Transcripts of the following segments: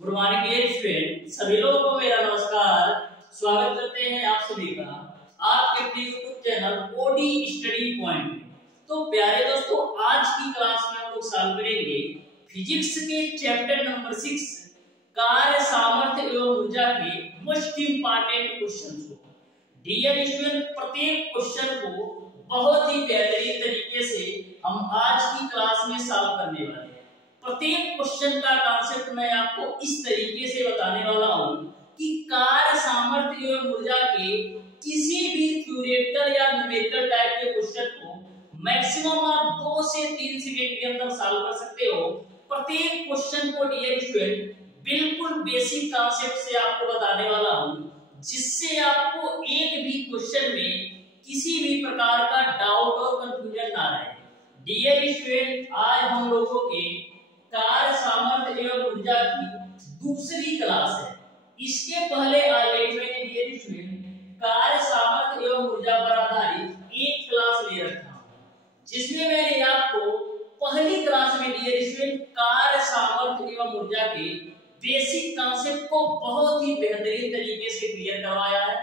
Good morning dear student, सभी लोगों को मेरा नमस्कार। स्वागत करते हैं आप सभी का आपके अपने YouTube channel OD study point में। तो प्यारे दोस्तों, आज की क्लास में हम लोग सॉल्व करेंगे फिजिक्स के चैप्टर नंबर 6 कार्य सामर्थ्य एवं ऊर्जा के मोस्ट इंपॉर्टेंट क्वेश्चन को। डियर स्टूडेंट, प्रत्येक क्वेश्चन को बहुत ही बेहतरीन तरीके से हम आज की क्लास में सॉल्व करने वाले हैं। प्रत्येक क्वेश्चन का कॉन्सेप्ट मैं आपको इस तरीके से बताने वाला हूं कि कार्य सामर्थ्य एवं ऊर्जा के किसी भी थ्योरेटिकल या न्यूमेरिकल टाइप के क्वेश्चन को मैक्सिमम आप 2 से 3 सेकंड के अंदर सॉल्व कर सकते हो। प्रत्येक क्वेश्चन को डियर स्टूडेंट बिल्कुल बेसिक कॉन्सेप्ट से आपको बताने वाला हूं, जिससे आपको एक भी क्वेश्चन में किसी भी प्रकार का डाउट और कंफ्यूजन ना रहे। डियर स्टूडेंट, आज हम लोगों के कार्य सामर्थ्य एवं ऊर्जा की दूसरी क्लास है। इसके पहले ऑलरेडी मैंने डियर स्टूडेंट कार्य सामर्थ्य एवं ऊर्जा पर आधारित एक क्लास ले रखा हूं, जिसमें मैंने आपको पहली क्लास में डियर स्टूडेंट कार्य सामर्थ्य एवं ऊर्जा के बेसिक कॉन्सेप्ट को बहुत ही बेहतरीन तरीके से क्लियर करवाया है।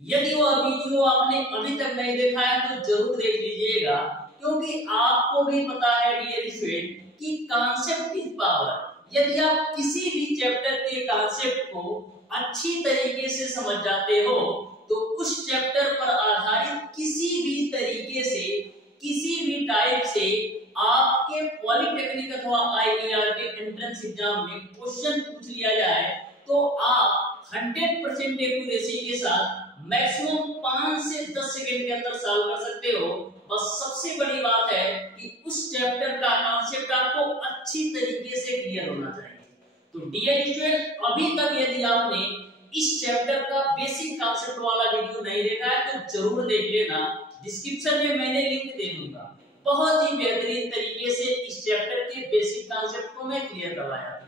यदि वह वीडियो आपने अभी तक नहीं देखा है तो जरूर देख लीजिएगा, क्योंकि आपको भी पता है डियर स्टूडेंट कि कॉन्सेप्ट इज पावर। यदि आप किसी भी चैप्टर के कॉन्सेप्ट को अच्छी तरीके से समझ जाते हो तो उस चैप्टर पर आधारित किसी भी तरीके से किसी भी टाइप से आपके पॉलिटेक्निक अथवा आईआईटी एंट्रेंस एग्जाम में क्वेश्चन पूछ लिया जाए तो आप 100% एक्यूरेसी के साथ मैक्सिमम 5 से 10 सेकंड के अंदर सॉल्व कर सकते हो। बस सबसे बड़ी बात है कि उस चैप्टर का कॉन्सेप्ट आपको अच्छी तरीके से क्लियर होना चाहिए। तो डियर स्टूडेंट, अभी तक यदि आपने इस चैप्टर का बेसिक कॉन्सेप्ट वाला वीडियो नहीं देखा है तो जरूर देख लेना। डिस्क्रिप्शन में मैंने लिंक दे दूंगा। बहुत ही बेहतरीन तरीके से इस चैप्टर के बेसिक कॉन्सेप्ट को मैं क्लियर करवाया।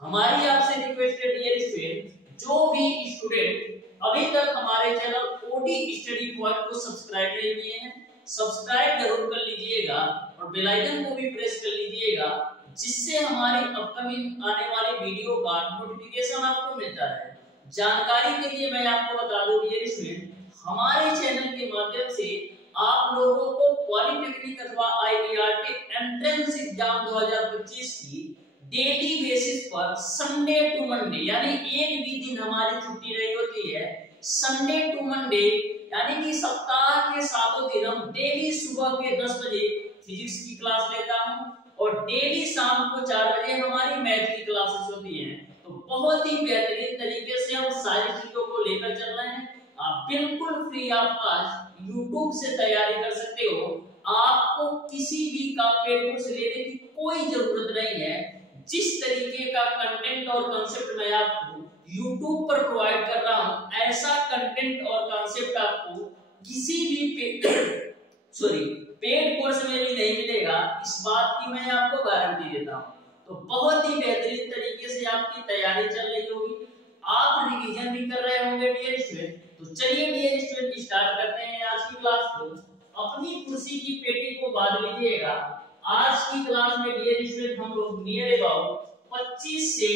हमारी आपसे रिक्वेस्ट है डियर स्टूडेंट, जो भी स्टूडेंट अभी तक हमारे चैनल ओडी स्टडी पॉइंट को सब्सक्राइब नहीं किए हैं, सब्सक्राइब जरूर कर लीजिएगा और बेल आइकन को भी प्रेस कर लीजिएगा, जिससे हमारी अपकमिंग आने वाली वीडियो का नोटिफिकेशन आपको मिलता रहे। जानकारी के लिए मैं आपको बता दूं डियर स्टूडेंट, हमारे चैनल के माध्यम से आप लोगों को पॉलिटेक्निक अथवा आईआईटी एंट्रेंस एग्जाम 2025 की डेली बेसिस पर संडे टू मंडे, यानी एक भी दिन हमारी छुट्टी नहीं होती है। संडे टू मंडे यानी कि सप्ताह के 7 दिन हम डेली सुबह के 10 बजे फिजिक्स की क्लास लेता हूं और डेली शाम को 4 बजे हमारी मैथ की क्लासेस होती हैं। तो बहुत ही बेहतरीन तरीके से हम सारी चीजों को लेकर चल रहे हैं। आप बिल्कुल फ्री ऑफ कॉस्ट यूट्यूब से तैयारी कर सकते हो। आपको किसी भी कॉम्पिटेटिव कोर्स लेने की कोई जरूरत नहीं है। जिस तरीके का कंटेंट और कॉन्सेप्ट मैं आपको YouTube पर प्रोवाइड कर रहा हूं, ऐसा कंटेंट और कॉन्सेप्ट आपको किसी भी पेड कोर्स में भी नहीं मिलेगा। इस बात की मैं आपको गारंटी देता हूं। तो बहुत ही बेहतरीन तरीके से आपकी तैयारी चल रही होगी, आप रिवीजन भी कर रहे होंगे डियर स्टूडेंट। तो चलिए डियर स्टूडेंट, स्टार्ट करते हैं आज की क्लास को। अपनी कुर्सी की पेटी को बांध लीजिएगा। आज की क्लास में डियर स्टूडेंट हम लोग नियर अबाउट 25 से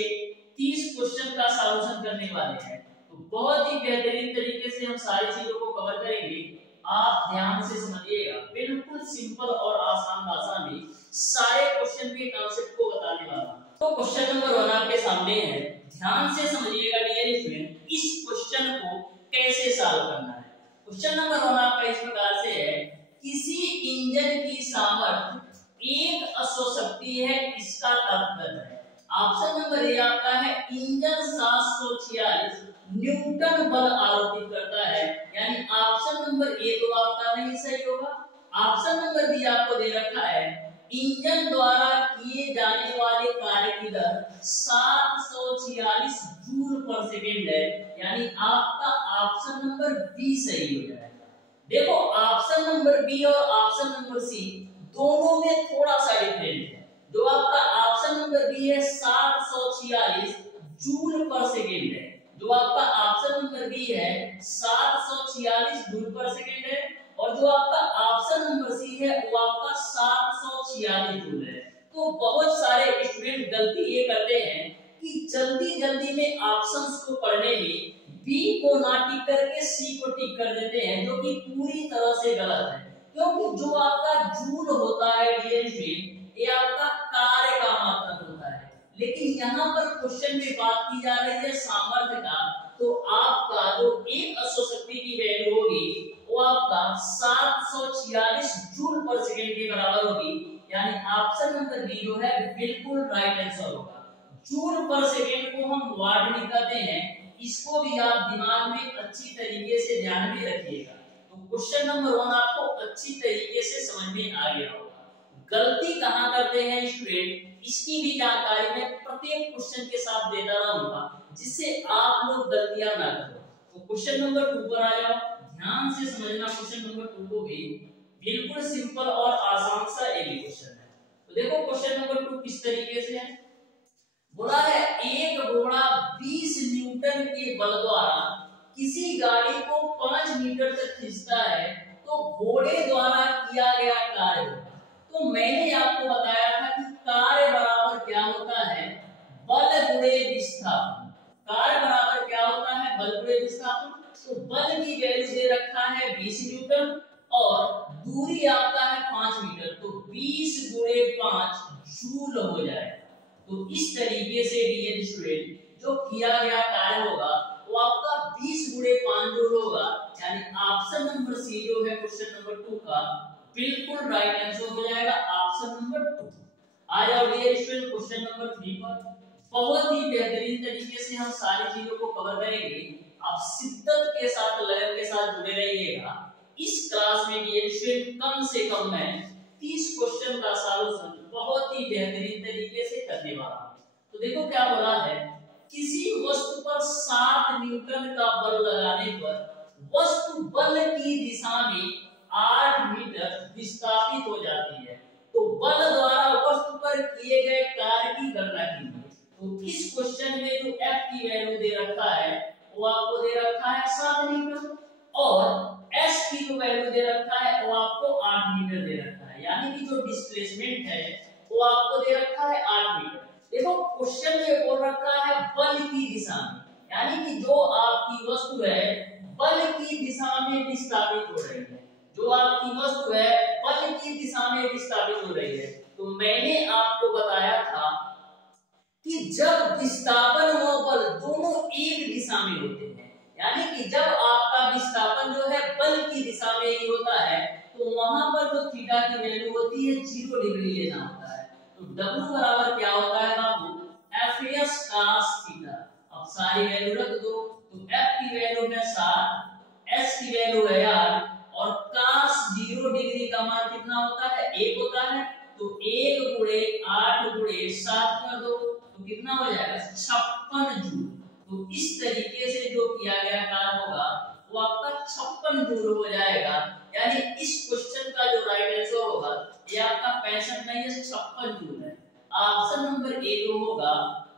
30 क्वेश्चन का सॉल्यूशन करने वाले हैं। तो बहुत ही बेहतरीन तरीके से हम सारी चीजों को कवर करेंगे। आप ध्यान से समझिएगा, बिल्कुल सिंपल और आसान भाषा में सारे क्वेश्चन के कॉन्सेप्ट को बताने वाला हूं। तो क्वेश्चन नंबर 1 आपके सामने है, ध्यान से समझिएगा डियर स्टूडेंट, इस क्वेश्चन को कैसे सॉल्व करना है। क्वेश्चन नंबर 1 आपका इस प्रकार से है, किसी इंजन की सामर्थ्य 1 अश्वशक्ति है, इसका तात्पर्य है। ऑप्शन नंबर ए आपका है, इंजन 746 न्यूटन बल आरोपित करता है, यानी ऑप्शन नंबर ए तो आपका नहीं सही होगा। ऑप्शन नंबर बी आपको दे रखा है, इंजन द्वारा किए जाने वाले कार्य की दर 746 जूल पर सेकेंड है, यानी आपका ऑप्शन नंबर बी सही हो जाएगा। देखो, ऑप्शन नंबर बी और ऑप्शन नंबर सी दोनों में थोड़ा सा डिफरेंट है। जो आपका ऑप्शन नंबर बी है 746 जूल पर सेकेंड है, जो आपका ऑप्शन नंबर बी है 746 जूल पर सेकेंड है, और जो आपका ऑप्शन नंबर सी है वो आपका 746 जूल है। तो बहुत सारे स्टूडेंट गलती ये करते हैं कि में ऑप्शंस को पढ़ने में बी को ना टिक करके सी को टिक कर देते हैं, जो कि पूरी तरह से गलत है। क्योंकि जो आपका जूल होता है डियर स्टूडेंट, ये आपका कार्य का मात्रक होता है, लेकिन यहाँ पर क्वेश्चन में बात की जा रही है सामर्थ्य का। तो आपका जो एक अश्वशक्ति की वैल्यू होगी वो आपका 746 जूल पर सेकंड के बराबर होगी, यानी ऑप्शन नंबर बी जो है बिल्कुल राइट आंसर होगा। जूल पर सेकंड को हम वाट में कहते हैं, इसको भी आप दिमाग में अच्छी तरीके से ध्यान में रखिएगा। तो क्वेश्चन नंबर 1 आपको अच्छी तरीके से समझ में आ गया होगा। गलती कहां करते हैं स्टूडेंट, इसकी भी जानकारी मैं प्रत्येक क्वेश्चन के साथ देता रहूंगा, जिससे आप लोग गलतियां ना करो। तो क्वेश्चन नंबर 2 पर आ जाओ, ध्यान से समझना क्वेश्चन नंबर 2 को भी। बिल्कुल सिंपल और आसान सा एक क्वेश्चन है। तो देखो क्वेश्चन नंबर 2 किस तरीके से है। बोला है एक घोड़ा 20 न्यूटन के बल द्वारा किसी गाड़ी को 5 मीटर तक खींचता है, तो घोड़े द्वारा किया गया कार्य। तो मैंने आपको बताया था कि कार्य बराबर क्या होता है, बल गुणे विस्थापन। कार्य बराबर क्या होता है, बल गुणे विस्थापन। तो बल की वैल्यू दे रखा है 20 न्यूटन और दूरी आपका है 5 मीटर, तो 20 गुणे 5 जूल हो जाएगा। तो इस तरीके से डियर स्टूडेंट जो किया गया कार्य होगा वो आपका 20 गुणे 5 जूल होगा, यानी ऑप्शन नंबर सी जो है क्वेश्चन नंबर 2 का बिल्कुल राइट आंसर हो जाएगा, ऑप्शन नंबर 2। आ जाओ डियर स्टूडेंट क्वेश्चन नंबर 3 पर। बहुत ही बेहतरीन तरीके से हम सारी चीजों को कवर करेंगे, आप शिद्दत के साथ लगन के साथ जुड़े रहिएगा। इस क्लास में डियर स्टूडेंट कम से कम मैं 30 क्वेश्चन का सॉल्यूशन बहुत ही बेहतरीन तरीके से करने वाला हूं। तो देखो क्या बोला है, किसी वस्तु पर 7 न्यूटन का बल लगाने पर वस्तु बल की दिशा में 8 मीटर विस्थापित हो जाती है, तो बल द्वारा वस्तु पर किए गए कार्य की गणना कीजिए। तो इस क्वेश्चन में जो F की वैल्यू दे रखा है वो आपको दे रखा है 7 मीटर और S की जो वैल्यू दे रखा है वो आपको 8 मीटर दे रखा है, यानी कि जो डिस्प्लेसमेंट है वो आपको दे रखा है 8 मीटर। देखो क्वेश्चन में बोल रखा है बल की दिशा में, यानी कि जो आपकी वस्तु है बल की दिशा में विस्थापित हो रही है, जो आपकी वस्तु है बल की दिशा में विस्थापित हो रही है। तो मैंने आपको बताया था कि जब विस्थापन और बल दोनों एक दिशा में होते हैं, यानी कि जब आपका विस्थापन जो है बल की दिशा में ही होता है, तो वहां पर जो थीटा की वैल्यू होती है 0 डिग्री लेना होता है। तो W बराबर क्या होता है बाबू, Fs cos थीटा। अब सारी वैल्यू रख दो, तो F की वैल्यू है 7, S की वैल्यू है 8 और cos 0 डिग्री का मान कितना होता है, 1 होता है। तो 1 गुणे 8 गुणे 7 कर दो, तो कितना हो जाएगा 56 जूल। तो इस तरीके से जो किया गया कार्य होगा वो आपका 56 जूल हो जाएगा, यानी इस क्वेश्चन का जो राइट आंसर होगा ये आपका 65 नहीं है 56 जूल है। ऑप्शन नंबर ए जो होगा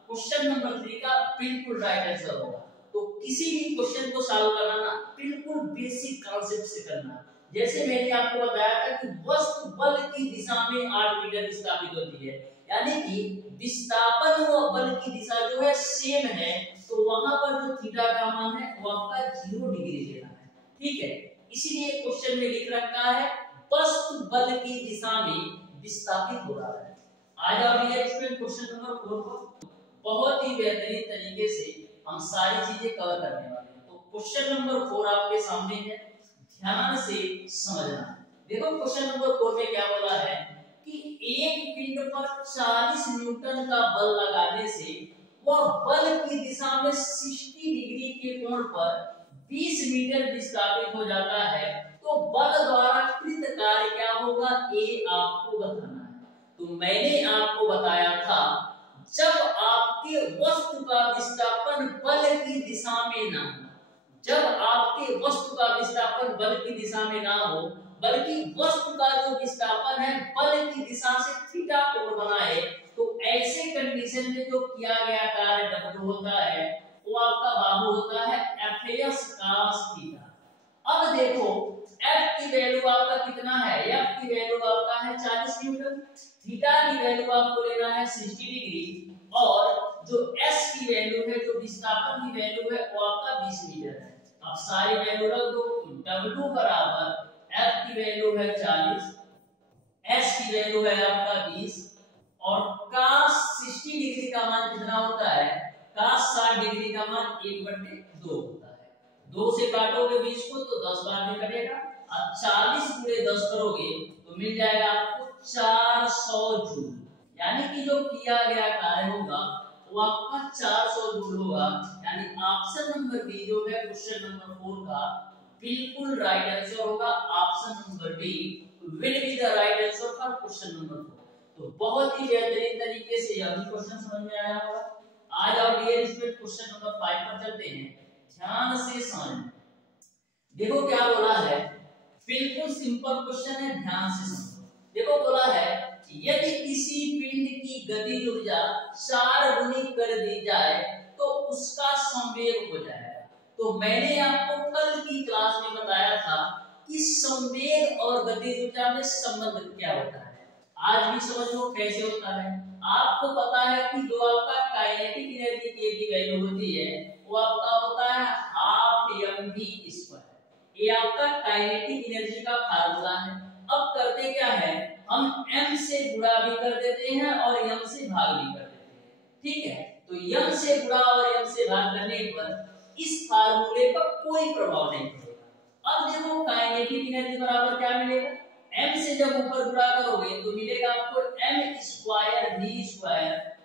क्वेश्चन नंबर 3 का बिल्कुल राइट आंसर होगा। तो किसी भी क्वेश्चन को सॉल्व करना ना बिल्कुल बेसिक कांसेप्ट से करना। जैसे मैंने आपको बताया था कि वस्तु बल की दिशा में 8 मीटर विस्थापित होती है, यानी कि विस्थापन और बल की दिशा जो है सेम है, तो वहां पर जो थीटा का मान है वो आपका 0 डिग्री लेना है, ठीक है। इसीलिए क्वेश्चन में लिख रखा है वस्तु बल की दिशा में विस्थापित हो रहा है। आ जाओ डियर स्टूडेंट क्वेश्चन नंबर 4 पर। बहुत ही बेहतरीन तरीके से हम सारी चीजें कवर करने वाले हैं। तो क्वेश्चन नंबर 4 आपके सामने है, ध्यान से समझना। देखो क्वेश्चन नंबर 4 में क्या बोला है कि एक पिंड पर 40 न्यूटन का बल लगाने से वह बल की दिशा में 60 डिग्री के कोण पर 20 मीटर विस्थापित हो जाता है, तो बल द्वारा कृत कार्य क्या होगा ये आपको बताना है। तो मैंने आपको बताया था जब आपके वस्तु का विस्थापन बल की दिशा में ना हो, जब आपके वस्तु का विस्थापन बल की दिशा में ना हो, बल्कि वस्तु का जो विस्थापन है बल की दिशा से थीटा कोण बनाए, तो ऐसे कंडीशन में जो किया गया कार्य W होता है वो आपका बाबू होता है Fs cos थीटा। अब देखो F की वैल्यू आपका कितना है, F की वैल्यू आपका है 40 न्यूटन, थीटा की वैल्यू आपको लेना है 60 डिग्री। और जो s की वैल्यू है, जो विस्थापन की वैल्यू है वो आपका 20 मीटर है। अब सारी वैल्यू रख दो। W बराबर F की वैल्यू है 40, S की वैल्यू है आपका 20 और cos 60 डिग्री का मान कितना होता है? cos 60 डिग्री का मान 1/2 होता है। 2 से काटोगे 20 को तो 10 बार में कटेगा। अब 40 गुणे 10 करोगे तो मिल जाएगा आपको 400 जूल। यानी कि जो किया गया कार्य होगा वो आपका 400 जूल होगा। यानी ऑप्शन नंबर बी जो है क्वेश्चन नंबर 4 का बिल्कुल राइट आंसर होगा। Option number B will be the right answer for question number 4। तो बहुत ही बेहतरीन तरीके से यह क्वेश्चन समझ में आया होगा। आज और डियर स्टूडेंट क्वेश्चन नंबर 5 पर चलते हैं। ध्यान से समझना। देखो क्या बोला है, बिल्कुल सिंपल क्वेश्चन है, ध्यान से समझो। देखो बोला है यदि किसी पिंड की गतिज ऊर्जा 4 गुनी कर दी जाए तो उसका संवेग हो जाएगा। तो मैंने आपको कल की क्लास में बताया था कि संवेग और गतिज ऊर्जा में संबंध क्या होता है। आज भी समझ लो कैसे होता है। आपको पता है कि जो आपका काइनेटिक एनर्जी की वैल्यू होती है वो आपका होता है हाफ mv²। ये आपका काइनेटिक एनर्जी का फार्मूला है। अब करते क्या है, हम m से गुणा भी कर देते हैं और m से भाग भी कर देते हैं। ठीक है, तो m से गुणा और m से भाग करने पर इस फार्मूले पर कोई प्रभाव नहीं पड़ेगा। अब देखो काइनेटिक एनर्जी बराबर क्या मिलेगा, m से जब ऊपर गुणा करोगे तो मिलेगा आपको m² v²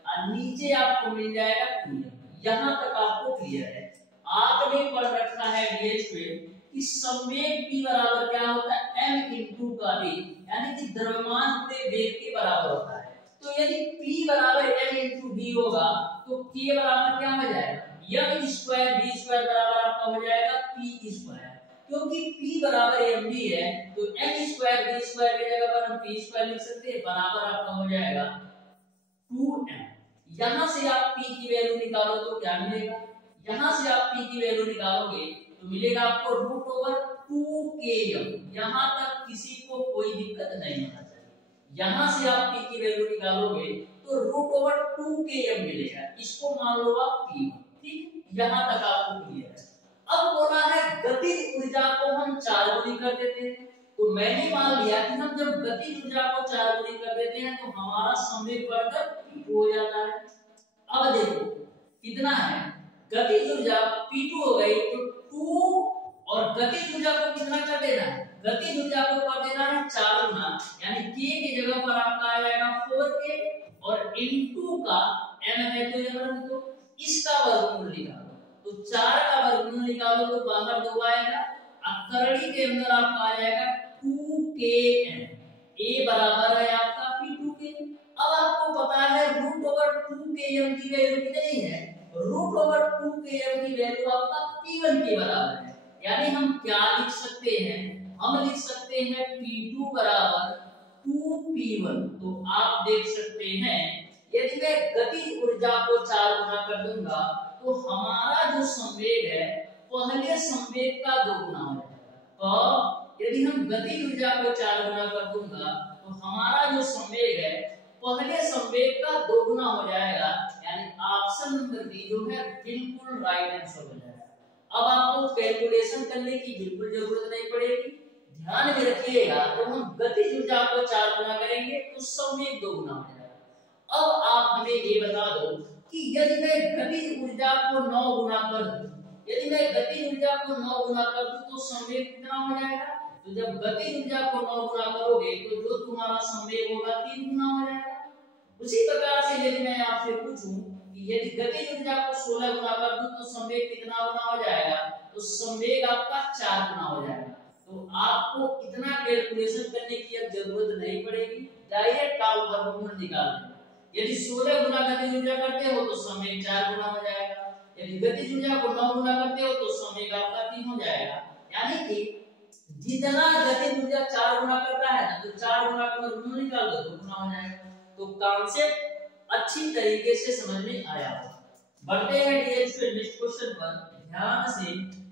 और नीचे आपको मिल जाएगा 2m। यहां तक आपको क्लियर है। आपने पढ़ रखा है डियर कि संवेग p बराबर क्या होता है, m इंटू का v, यानी कि द्रव्यमान पूरे वेग के बराबर होता है। तो यदि p बराबर m इंटू v होगा तो k बराबर क्या हो जाएगा, m² v² बराबर आपका हो जाएगा p²। क्योंकि p बराबर mv है तो m² v² की जगह पर हम p² लिख सकते हैं, बराबर आपका हो जाएगा 2m। यहां से आप p की वैल्यू निकालो तो क्या मिलेगा, यहां से आप p की वैल्यू निकालोगे तो मिलेगा आपको √2km। यहां तक किसी को कोई दिक्कत नहीं होना चाहिए। यहां से आप p की वैल्यू निकालोगे तो √2km मिलेगा। इसको मान लो आप p। ठीक, यहां तक आपको क्लियर है। अब बोला है गतिज ऊर्जा को हम 4 गुनी कर देते हैं। तो मैंने मान लिया कि हम जब गतिज ऊर्जा को 4 गुनी कर देते हैं तो हमारा संवेग बढ़कर p2 हो जाता है। अब देखो कितना है, गतिज ऊर्जा p2 हो गई तो 2 और गतिज ऊर्जा को कितना कर देना है, गतिज ऊर्जा को कर देना है 4 गुना, यानी k की जगह पर आपका आ जाएगा 4k और इनटू का m है तो यहां रख दो, इसका वर्गमूल निकालो। तो 4 का वर्गमूल निकालो तो बाहर 2 आएगा, अकरणी के अंदर आपका आ जाएगा 2km। a बराबर है आपका p2 के। अब आपको पता है √2km की वैल्यू कितनी है, √2km की वैल्यू आपका p1 के बराबर है। यानी हम क्या लिख सकते हैं, हम लिख सकते हैं p2 बराबर 2p1। तो आप देख सकते हैं यदि मैं गतिज ऊर्जा को 4 गुना कर दूंगा तो हमारा जो संवेग है पहले संवेग का 2 गुना हो जाएगा। और यदि हम गतिज ऊर्जा को 4 गुना कर दूंगा तो हमारा जो संवेग है पहले संवेग का 2 गुना हो जाएगा। यानी ऑप्शन नंबर बी जो है बिल्कुल राइट आंसर हो जाएगा। अब आपको कैलकुलेशन करने की बिल्कुल जरूरत नहीं पड़ेगी। ध्यान में रखिएगा जब हम गतिज ऊर्जा को 4 गुना करेंगे तो संवेग 2 गुना हो जाएगा। अब आप हमें ये बता दो कि यदि मैं गतिज ऊर्जा को 9 गुना कर दूं, यदि मैं गतिज ऊर्जा को 9 गुना कर दूं तो संवेग कितना हो जाएगा। तो जब गतिज ऊर्जा को 9 गुना करोगे तो जो तुम्हारा संवेग होगा 3 गुना हो जाएगा। उसी प्रकार से यदि मैं आपसे पूछूं कि यदि गतिज ऊर्जा को 16 गुना कर दूं तो संवेग कितना गुना हो जाएगा, तो संवेग आपका 4 गुना हो जाएगा। तो आपको इतना कैलकुलेशन करने की अब जरूरत नहीं पड़ेगी, डायरेक्ट आप वर्गमूल निकाल लें। यदि 16 गुना गतिज ऊर्जा करते हो तो संवेग 4 गुना हो जाएगा, यदि गतिज ऊर्जा को 9 गुना करते हो तो संवेग आपका 3 हो जाएगा। यानी कि जितना गतिज ऊर्जा 4 गुना करता है ना तो 4 गुना का वर्गमूल निकाल दो 2 गुना हो जाएगा। तो कॉन्सेप्ट अच्छी तरीके से समझ में आया होगा। बढ़ते हैं डियर स्टूडेंट नेक्स्ट क्वेश्चन पर, ध्यान से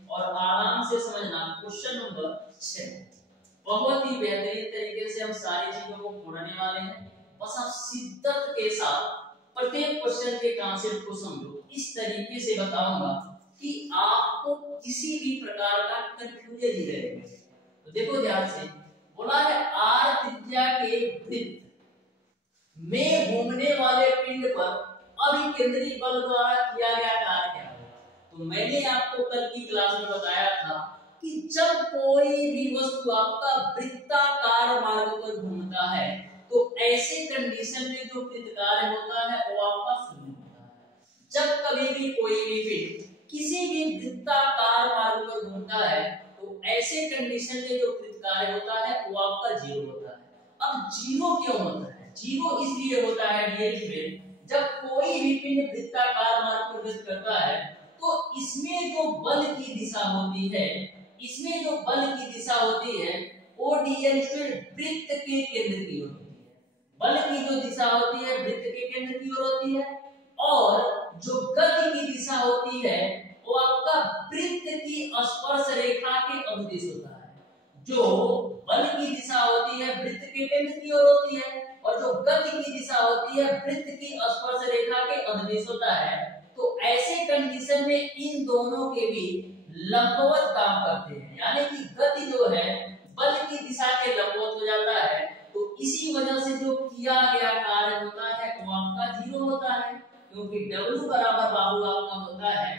और आराम से समझना। क्वेश्चन नंबर 6 बहुत ही बेहतरीन तरीके से हम सारी चीजों को पढ़ने वाले हैं। बस आप शिद्दत के साथ प्रत्येक क्वेश्चन के कॉन्सेप्ट को समझो। इस तरीके से बताऊंगा कि आपको किसी भी प्रकार का कंफ्यूजन नहीं रहेगा। तो देखो ध्यान से, बोला है r त्रिज्या के वृत्त में घूमने वाले पिंड पर अभिकेंद्री बल द्वारा किया गया कार्य क्या होगा। तो मैंने आपको कल की क्लास में बताया था कि जब कोई भी वस्तु आपका वृत्ताकार मार्ग पर घूमता है तो ऐसे कंडीशन में जो वृत्त कार्य होता है वो आपका शून्य होता है। जब कभी भी कोई भी पिंड किसी भी वृत्ताकार मार्ग पर घूमता है तो ऐसे कंडीशन में जो वृत्त कार्य होता है वो आपका जीरो होता है। अब जीरो क्यों होता है? जीरो इसलिए होता है डियर स्टूडेंट, जब कोई भी पिंड वृत्ताकार मार्ग पर गति करता है तो इसमें जो बल की दिशा होती है, इसमें जो बल की दिशा होती है वो डियर स्टूडेंट वृत्त के केंद्र की ओर होती है। बल की जो दिशा होती है वृत्त के केंद्र की ओर होती है, और जो गति की दिशा होती है वो आपका वृत्त की स्पर्श रेखा के अनुदिश होता है। जो बल की दिशा होती है वृत्त के केंद्र की ओर होती है, और जो गति की दिशा होती है वृत्त की स्पर्श रेखा के अनुदिश होता है। तो ऐसे कंडीशन में इन दोनों के भी लंबवत काम करते हैं, यानी कि गति जो है बल की दिशा के लंबवत हो जाता है। तो इसी वजह से जो किया गया कार्य होता है वो आपका जीरो होता है, क्योंकि W बराबर बाबू आपका होता है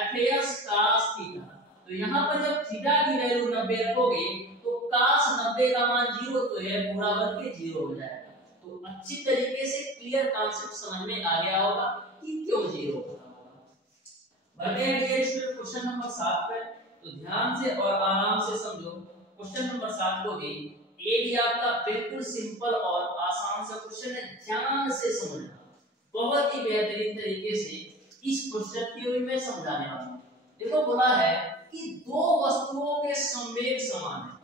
FAS cos थीटा। तो यहाँ पर जब थीटा की वैल्यू 90 रखोगे तो cos 90 का मान 0, तो यह पूरा बन के 0 हो जाएगा। तो अच्छी तरीके से क्लियर कॉन्सेप्ट समझ में आ गया होगा कि क्यों 0 होगा। बढ़ते हैं डियर स्टूडेंट क्वेश्चन नंबर 7 पे। तो ध्यान से और आराम से समझो। क्वेश्चन नंबर 7 को भी ये भी आपका बिल्कुल सिंपल और आसान सा क्वेश्चन है, ध्यान से समझना। बहुत ही बेहतरीन तरीके से इस क्वेश्चन थ्योरी में समझाने वाला हूं। देखो बोला है कि दो वस्तुओं के संवेग समान है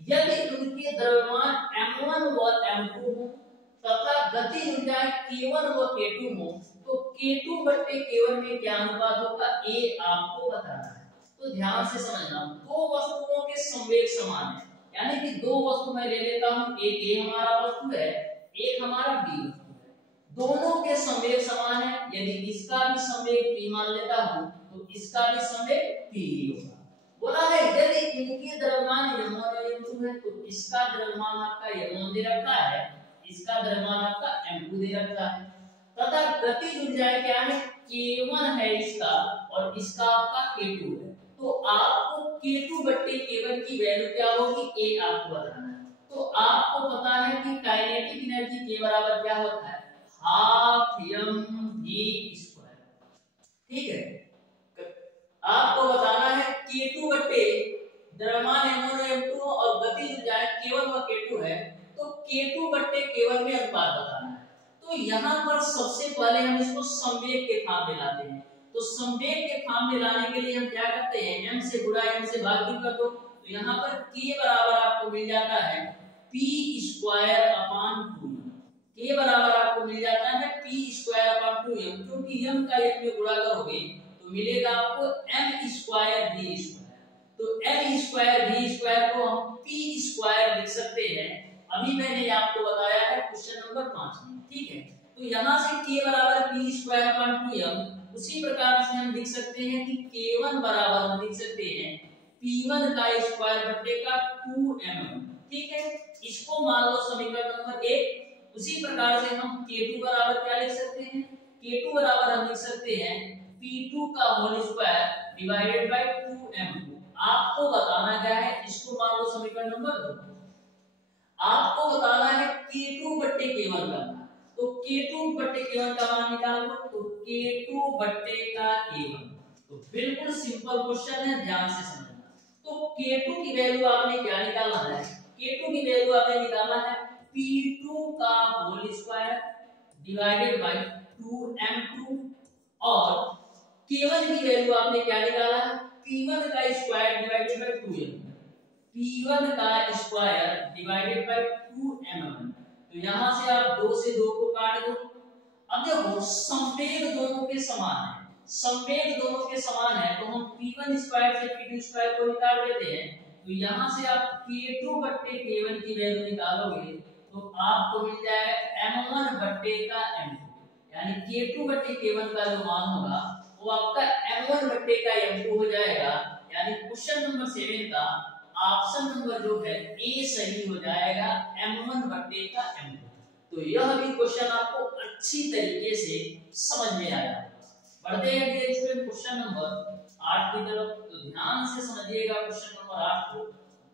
यदि उनके द्रव्यमान m1 व m2 हो तथा गति ऊर्जाएं k1 व k2 हो, तो k2/k1 में क्या अनुपात होगा ये आपको बताना है। तो ध्यान से समझना, दो वस्तुओं के संवेग समान है, यानी कि दो वस्तु मैं ले लेता हूं, एक ए हमारा वस्तु है, एक हमारा बी वस्तु है। दोनों के संवेग समान है, यदि इसका भी संवेग p मान लेता हूं तो इसका भी संवेग p ही होगा। बोला है यदि इनके द्रव्यमान m1 और m2 है तो इसका द्रव्यमान आपका m1 दे रखा है, इसका द्रव्यमान आपका m2 दे रखा है, तथा गति ऊर्जाएं क्या है k1 है इसका और इसका आपका k2 है। तो आपको k2/k1 की वैल्यू क्या होगी ये आपको बताना है। तो आपको पता है कि काइनेटिक एनर्जी k बराबर क्या होता है हाफ mv²। ठीक है, आपको बताना है k2 द्रव्यमान m1 और m2 और गति ऊर्जाएं k1 व k2 है, तो k2/k1 में अनुपात बताना है। तो यहाँ पर सबसे पहले हम इसको संवेग के फॉर्म में लाते हैं। तो संवेग के फॉर्म में लाने के लिए हम क्या करते हैं, m से गुणा m से भाग भी कर दो। तो यहाँ पर k बराबर आपको मिल जाता है p²/2m। k बराबर आपको मिल जाता है p²/2m, क्योंकि m का m में गुणा करोगे तो मिलेगा आपको m²v²। तो m²v² को हम p² लिख सकते हैं। अभी मैंने आपको बताया है क्वेश्चन नंबर 5 में। ठीक है, तो यहाँ से k बराबर p²/2m, उसी प्रकार से हम लिख सकते हैं कि k1 बराबर हम लिख सकते हैं p1 का स्क्वायर/2m। ठीक है, इसको मान लो समीकरण नंबर 1। उसी प्रकार से हम k2 बराबर क्या लिख सकते हैं, k2 बराबर हम लिख सकते हैं p2 का whole square divided by 2m2। आपको बताना क्या है, इसको मान लो समीकरण नंबर 2। आपको बताना है k2/k1 का, तो k2/k1 का मान निकालो, तो k2/k1। तो बिल्कुल सिंपल क्वेश्चन है, ध्यान से समझना। तो k2 की वैल्यू आपने क्या निकालना है, k2 की वैल्यू आपने निकालना है p2 का whole square divided by 2m2, और k1 की वैल्यू आपने क्या निकाला है p1 का square divided by 2m। p1 का स्क्वायर डिवाइडेड बाय 2m। तो यहां से आप 2 से 2 को काट दो। अब देखो संवेग दोनों के समान है, संवेग दोनों के समान है, तो हम p1 स्क्वायर से p2 स्क्वायर को निकाल देते हैं। तो यहां से आप k2/k1 की वैल्यू निकालोगे तो आपको मिल जाएगा m1/m2। यानी K2 बटे K1 का जो मान होगा वो आपका M1 बटे का M2 हो जाएगा। यानी क्वेश्चन नंबर 7 का ऑप्शन नंबर जो है ए सही हो जाएगा, M1 बटे का M2। तो यह भी क्वेश्चन आपको अच्छी तरीके से समझ में आया। बढ़ते हैं क्वेश्चन नंबर 8 की तरफ। तो ध्यान से समझिएगा क्वेश्चन नंबर 8 को,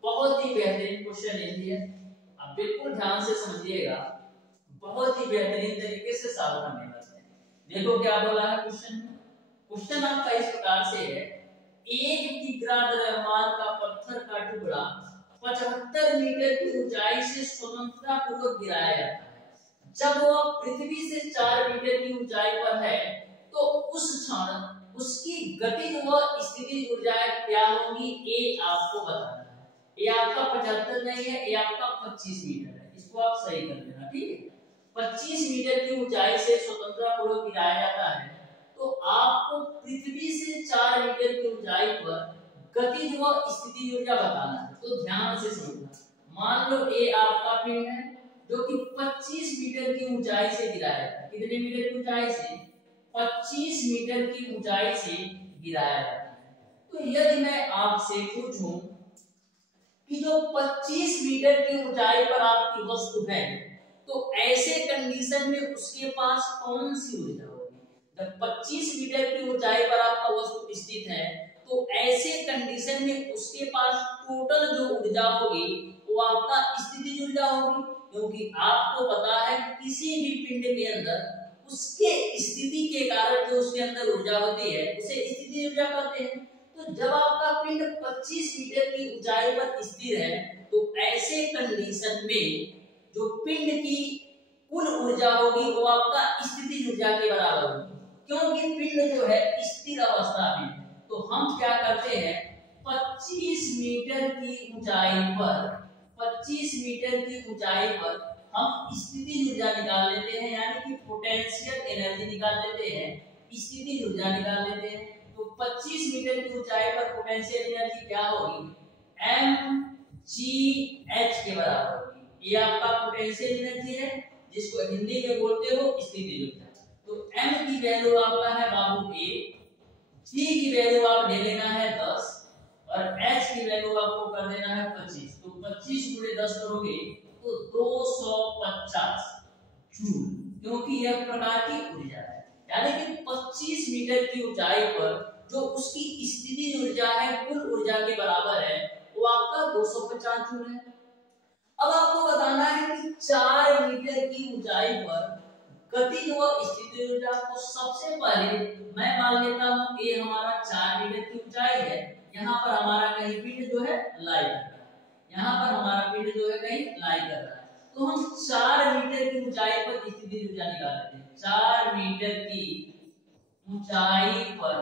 बहुत ही बेहतरीन क्वेश्चन है, आप बिल्कुल ध्यान से समझिएगा, बहुत ही बेहतरीन तरीके से सॉल्व करने वाले हैं। देखो क्या बोला है क्वेश्चन में। क्वेश्चन आपका इस प्रकार से है, एक किग्रा द्रव्यमान का पत्थर का टुकड़ा 75 मीटर की ऊंचाई से स्वतंत्रता पूर्वक गिराया जाता है। जब वह पृथ्वी से 4 मीटर की ऊंचाई पर है तो उस क्षण उसकी गतिज व स्थितिज ऊर्जाएं क्या होंगी, ये आपको बताना है। ये आपका 75 नहीं है, ये आपका 25 मीटर है, इसको आप सही कर लेना, ठीक है। 25 मीटर की ऊंचाई से स्वतंत्रता पूर्वक गिराया जाता है, तो आपको पृथ्वी से 4 मीटर की ऊंचाई पर गतिज व स्थितिज ऊर्जा बताना है। तो ध्यान से समझना, मान लो ये आपका पिंड है जो कि 25 मीटर की ऊंचाई से गिराया जाता है। कितने मीटर की ऊंचाई से? 25 मीटर की ऊंचाई से गिराया जाता है। तो यदि मैं आपसे पूछूं कि जो 25 मीटर की ऊंचाई पर आपकी वस्तु है, तो ऐसे कंडीशन में उसके पास कौन सी ऊर्जा होगी? जब 25 मीटर की ऊंचाई पर आपका वस्तु स्थित है, तो ऐसे कंडीशन में उसके पास टोटल जो ऊर्जा होगी वो आपका स्थितिज ऊर्जा होगी, क्योंकि आपको पता है किसी भी पिंड के अंदर उसके स्थिति के कारण जो उसके अंदर ऊर्जा होती है उसे स्थितिज ऊर्जा कहते हैं। तो जब आपका पिंड 25 मीटर की ऊंचाई पर स्थिर है, तो ऐसे कंडीशन में जो पिंड की कुल ऊर्जा होगी वो आपका स्थितिज ऊर्जा के बराबर होगी, क्योंकि पिंड जो है स्थिर अवस्था में। तो हम क्या करते हैं, 25 मीटर की ऊंचाई पर 25 मीटर की ऊंचाई पर हम स्थितिज ऊर्जा निकाल लेते हैं, यानी कि पोटेंशियल एनर्जी निकाल लेते हैं, स्थितिज ऊर्जा निकाल लेते हैं। तो 25 मीटर की ऊंचाई पर पोटेंशियल एनर्जी क्या होगी, mgh के बराबर होगी। ये आपका पोटेंशियल एनर्जी है, जिसको हिंदी में बोलते हो स्थितिज ऊर्जा। तो m की वैल्यू आपका है बाबू 1, g की वैल्यू आप ले लेना है 10 और h की वैल्यू आपको कर देना है 25। तो 25 गुणे 10 करोगे तो 250 जूल, क्योंकि यह प्रकार की ऊर्जा है। यानी कि 25 मीटर की ऊंचाई पर जो उसकी स्थितिज ऊर्जा है कुल ऊर्जा के बराबर है, वो आपका 250 जूल है। अब आपको बताना है कि 4 मीटर की ऊंचाई पर गतिज व स्थितिज ऊर्जा को सबसे पहले मैं मान लेता हूं कि हमारा 4 मीटर की ऊंचाई है, यहाँ पर हमारा कहीं पिंड जो है लाई कर रहा है, यहाँ पर हमारा पिंड जो है कहीं लाई कर रहा है। तो हम 4 मीटर की ऊंचाई पर स्थितिज ऊर्जा निकाल लेते हैं। 4 मीटर की ऊंचाई पर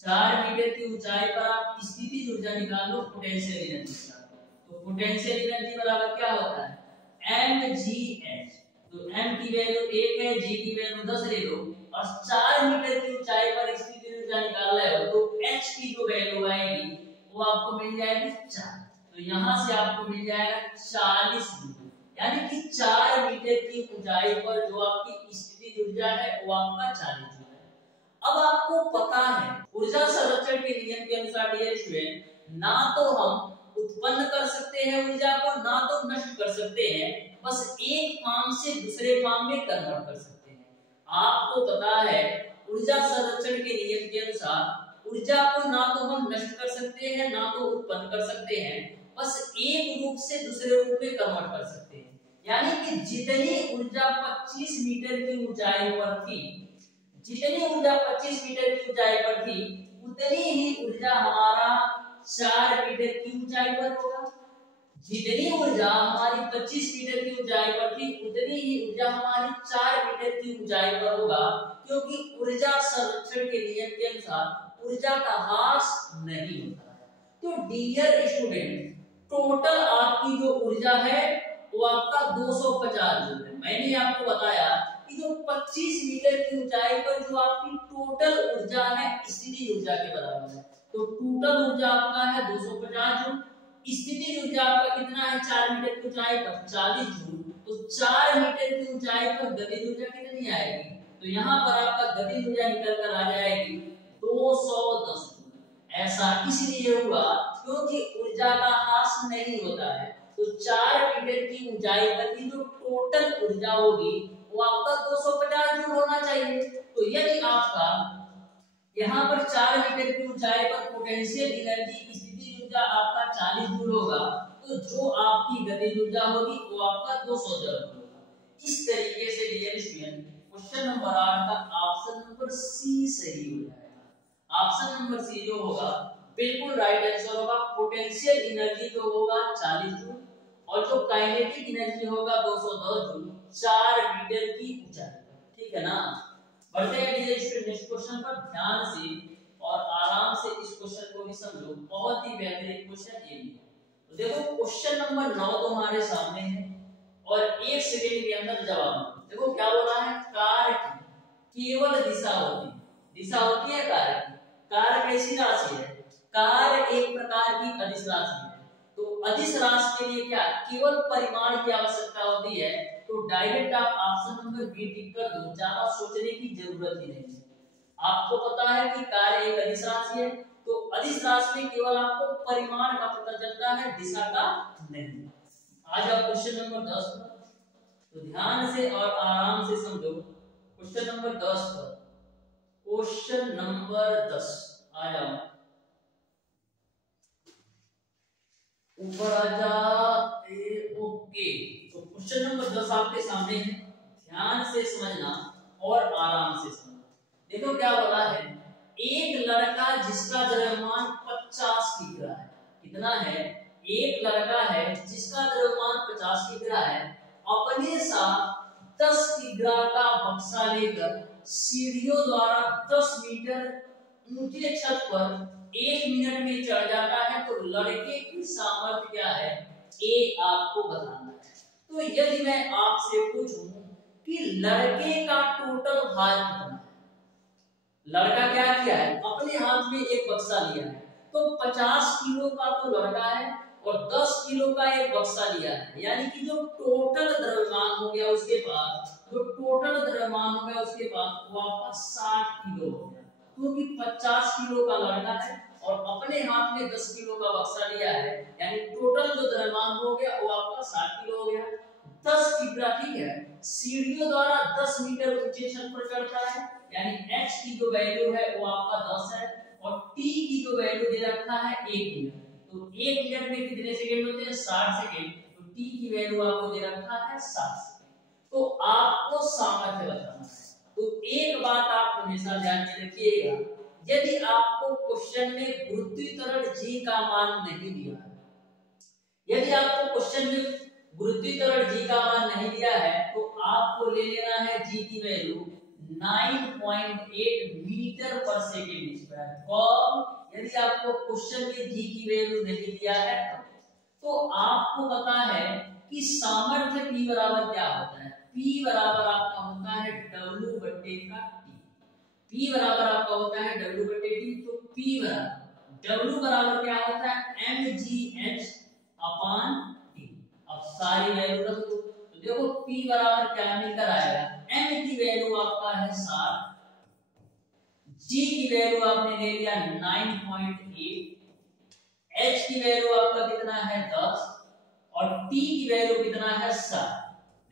4 मीटर की ऊंचाई पर आप स्थितिज ऊर्जा निकाल लो पोटेंशियल एनर्जी का। तो पोटेंशियल एनर्जी बराबर क्या होता है, mgh। तो m की वैल्यू 1 है, g की वैल्यू 10 ले लो और 4 मीटर की ऊंचाई पर स्थितिज ऊर्जा निकाल रहे हो, तो h की जो वैल्यू आएगी वो आपको मिल जाएगी 4। तो यहां से आपको मिल जाएगा 40 जूल, यानी कि 4 मीटर की ऊंचाई पर जो आपकी स्थितिज ऊर्जा है वो आपका 40 जूल है। अब आपको पता है ऊर्जा संरक्षण के नियम के अनुसार डियर स्टूडेंट, ना तो हम उत्पन्न कर सकते हैं ऊर्जा को, ना तो नष्ट कर सकते हैं, बस एक फॉर्म से दूसरे फॉर्म में कन्वर्ट कर सकते हैं। आपको पता है ऊर्जा संरक्षण के नियम के अनुसार ऊर्जा को ना तो हम नष्ट कर सकते हैं ना तो उत्पन्न कर सकते हैं, बस एक रूप से दूसरे रूप में कन्वर्ट कर सकते हैं। यानी कि जितनी ऊर्जा 25 मीटर की ऊंचाई पर थी, जितनी ऊर्जा 25 मीटर की ऊंचाई पर थी, उतनी ही ऊर्जा हमारा 4 मीटर की ऊंचाई पर होगा। जितनी ऊर्जा हमारी 25 मीटर की ऊंचाई पर थी, उतनी ही ऊर्जा हमारी 4 मीटर की ऊंचाई पर होगा, क्योंकि ऊर्जा संरक्षण के नियम के अनुसार ऊर्जा का ह्रास नहीं होता है। तो डियर स्टूडेंट, टोटल आपकी जो ऊर्जा है वो आपका 250 जूल है। मैंने आपको बताया कि जो 25 मीटर की ऊंचाई पर जो आपकी टोटल ऊर्जा है स्थितिज ऊर्जा के बराबर है। तो टोटल ऊर्जा आपका है 250 जूल, स्थितिज ऊर्जा आपका कितना है 4 मीटर की ऊंचाई पर 40 जूल, तो 4 मीटर की ऊंचाई पर गतिज ऊर्जा कितनी आएगी? तो यहाँ पर आपका गतिज ऊर्जा निकल कर आ जाएगी 210 जूल। ऐसा इसलिए हुआ क्योंकि ऊर्जा का ह्रास नहीं होता है, तो 4 मीटर की ऊंचाई पर की जो टोटल ऊर्जा होगी वो आपका 250 जूल होना चाहिए। तो यदि आपका यहाँ पर 4 मीटर की ऊंचाई पर पोटेंशियल एनर्जी स्थितिज ऊर्जा आपका 40 जूल होगा, तो जो आपकी गतिज ऊर्जा होगी वो आपका 200 जूल होगा। इस तरीके से डियर स्टूडेंट क्वेश्चन नंबर 8 का ऑप्शन नंबर सी सही हो जाएगा। ऑप्शन नंबर सी जो होगा बिल्कुल राइट आंसर होगा। पोटेंशियल एनर्जी जो होगा 40 जूल और जो काइनेटिक एनर्जी होगा 210 जूल 4 मीटर की ऊंचाई। ठीक है ना। बढ़ते हैं डियर स्टूडेंट नेक्स्ट क्वेश्चन पर। ध्यान से और आराम से इस क्वेश्चन को भी समझो, बहुत ही बेहतरीन क्वेश्चन ये भी है। तो देखो क्वेश्चन नंबर 9 तो हमारे सामने है और 1 सेकंड के अंदर जवाब दो। देखो क्या बोला है, कार की केवल दिशा होती है कार की। कार कैसी राशि है? कार एक प्रकार की अदिश राशि है। तो अदिश राशि के लिए क्या केवल परिमाण की आवश्यकता होती है, तो डायरेक्ट आप ऑप्शन नंबर बी टिक कर दो, ज्यादा सोचने की जरूरत ही नहीं है। आपको पता है कि कार एक अदिश राशि है, तो अदिश राशि में केवल आपको परिमाण का पता चलता है, दिशा का नहीं। आज आप क्वेश्चन नंबर 10 पर तो ध्यान से और आराम से समझो। क्वेश्चन नंबर 10 पर, क्वेश्चन नंबर 10 आ जाओ, ऊपर आ जा। ओके, तो क्वेश्चन नंबर 10 आपके सामने है, ध्यान से समझना और आराम से समझना। देखो क्या बोला है, एक लड़का जिसका द्रव्यमान 50 किग्रा है। कितना है? एक लड़का है जिसका द्रव्यमान 50 किग्रा है, अपने साथ 10 किग्रा का बक्सा लेकर सीढ़ियों द्वारा 10 मीटर ऊंचे छत पर 1 मिनट में चढ़ जाता है, तो लड़के की सामर्थ्य क्या है ये आपको बताना है। तो यदि मैं आपसे पूछूं कि लड़के का टोटल भार कितना है, लड़का क्या किया है अपने हाथ में एक बक्सा लिया है, तो 50 किलो का तो लड़का है और 10 किलो का एक बक्सा लिया है, यानी कि जो टोटल द्रव्यमान हो गया उसके पास, वो आपका 60 किलो हो गया, क्योंकि 50 किलो का लड़का है और अपने हाथ में 10 किलो का बक्सा लिया है, यानी टोटल जो द्रव्यमान हो गया वो आपका 60 किलो हो गया। 10 किग्रा, ठीक है, सीढ़ियों द्वारा 10 मीटर ऊंचे छत पर चढ़ता है, यानी h की जो वैल्यू है वो आपका 10 है और t की जो वैल्यू दे रखा है 1 मिनट। तो 1 मिनट में कितने सेकंड होते हैं? 60 सेकंड। तो t की वैल्यू आपको दे रखा है 60 सेकंड। तो आपको सामर्थ्य बताना है। तो एक बात आप हमेशा ध्यान में रखिएगा, यदि आपको क्वेश्चन में गुरुत्वाकर्षण g का मान नहीं दिया है, यदि आपको क्वेश्चन में गुरुत्वाकर्षण g का मान नहीं दिया है, तो आपको ले लेना है g की वैल्यू 9.8 मीटर पर सेकेंड स्क्वायर। और यदि आपको क्वेश्चन में g की वैल्यू नहीं दिया है तो आपको पता है कि सामर्थ्य p बराबर क्या होता है। p बराबर आपका होता है w बट्टे का t। p बराबर आपका होता है w बट्टे t। तो p बराबर w बराबर क्या होता है mgh अपान t। अब सारी वैल्यू रख दो, तो देखो p बराबर क्या निकल आएगा, m की वैल्यू आपका है 60, g की वैल्यू आपने ले लिया 9.8, h की वैल्यू आपका कितना है 10 और t की वैल्यू कितना है 60।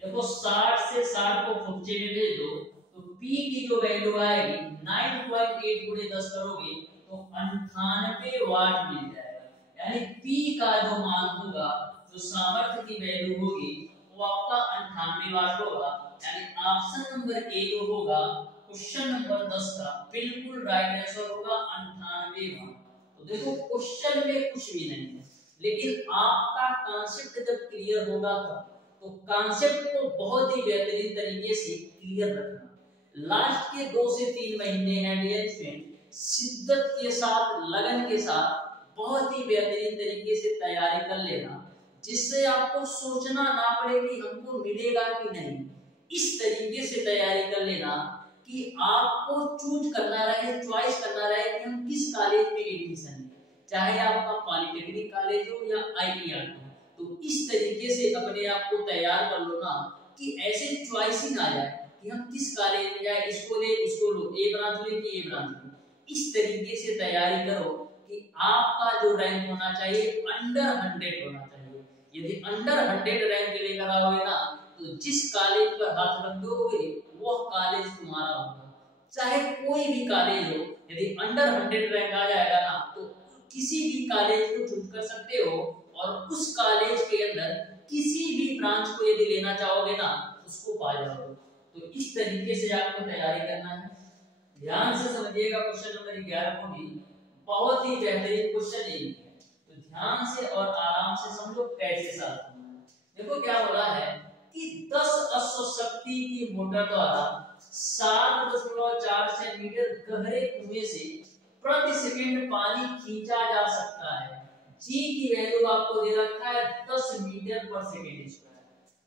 देखो 60 से 60 को फुच्चे में भेज दो, तो p की जो वैल्यू आएगी 9.8 गुणे 10 करोगे तो 98 वाट मिल जाएगा, यानी p का जो मान होगा, जो सामर्थ्य की वैल्यू होगी वो आपका 98 वाट होगा। यानी ऑप्शन नंबर ए जो होगा क्वेश्चन नंबर 10 का बिल्कुल राइट आंसर होगा 98 वाट। तो देखो क्वेश्चन में कुछ भी नहीं है, लेकिन आपका कॉन्सेप्ट जब क्लियर होगा तो कॉन्सेप्ट को बहुत ही बेहतरीन तरीके से क्लियर रखना। लास्ट के 2 से 3 महीने हैं डियर स्टूडेंट, शिद्दत के साथ, लगन के साथ बहुत ही बेहतरीन तरीके से तैयारी कर लेना, जिससे आपको सोचना ना पड़े कि हमको मिलेगा कि नहीं। इस तरीके से तैयारी कर लेना कि आपको चूज करना रहे, चॉइस करना रहे कि हम किस कॉलेज में एडमिशन लें, चाहे आपका पॉलिटेक्निक कॉलेज हो या आईटीआई हो, तो इस तरीके से अपने आप को तैयार कर लो ना कि ऐसे चॉइस ही ना आ जाए कि हम किस कॉलेज में जाए, इसको ले उसको लो, ए ब्रांच ले कि ए ब्रांच ले। इस तरीके से तैयारी करो कि आपका जो रैंक होना चाहिए अंडर 100 होना चाहिए। यदि अंडर 100 रैंक लेकर आओगे ना तो जिस कॉलेज पर हाथ रख दोगे वह कॉलेज तुम्हारा होगा, चाहे कोई भी कॉलेज हो। यदि अंडर 100 रैंक आ जाएगा ना तो किसी भी कॉलेज को चूज कर सकते हो और उस कॉलेज के अंदर किसी भी ब्रांच को यदि लेना चाहोगे ना उसको पा जाओगे। तो इस तरीके से आपको तैयारी करना है। ध्यान से समझिएगा, क्वेश्चन नंबर 11 को भी बहुत ही बेहतरीन क्वेश्चन है। तो ध्यान से और आराम से समझो कैसे सॉल्व करना है। देखो क्या हो रहा है कि 10 अश्व शक्ति की मोटर द्वारा 7.46 मीटर गहरे कुएं से प्रति सेकंड पानी खींचा जा सकता है। जी की वैल्यू आपको दे रखा है 10 मीटर पर सेकंड स्क्वायर।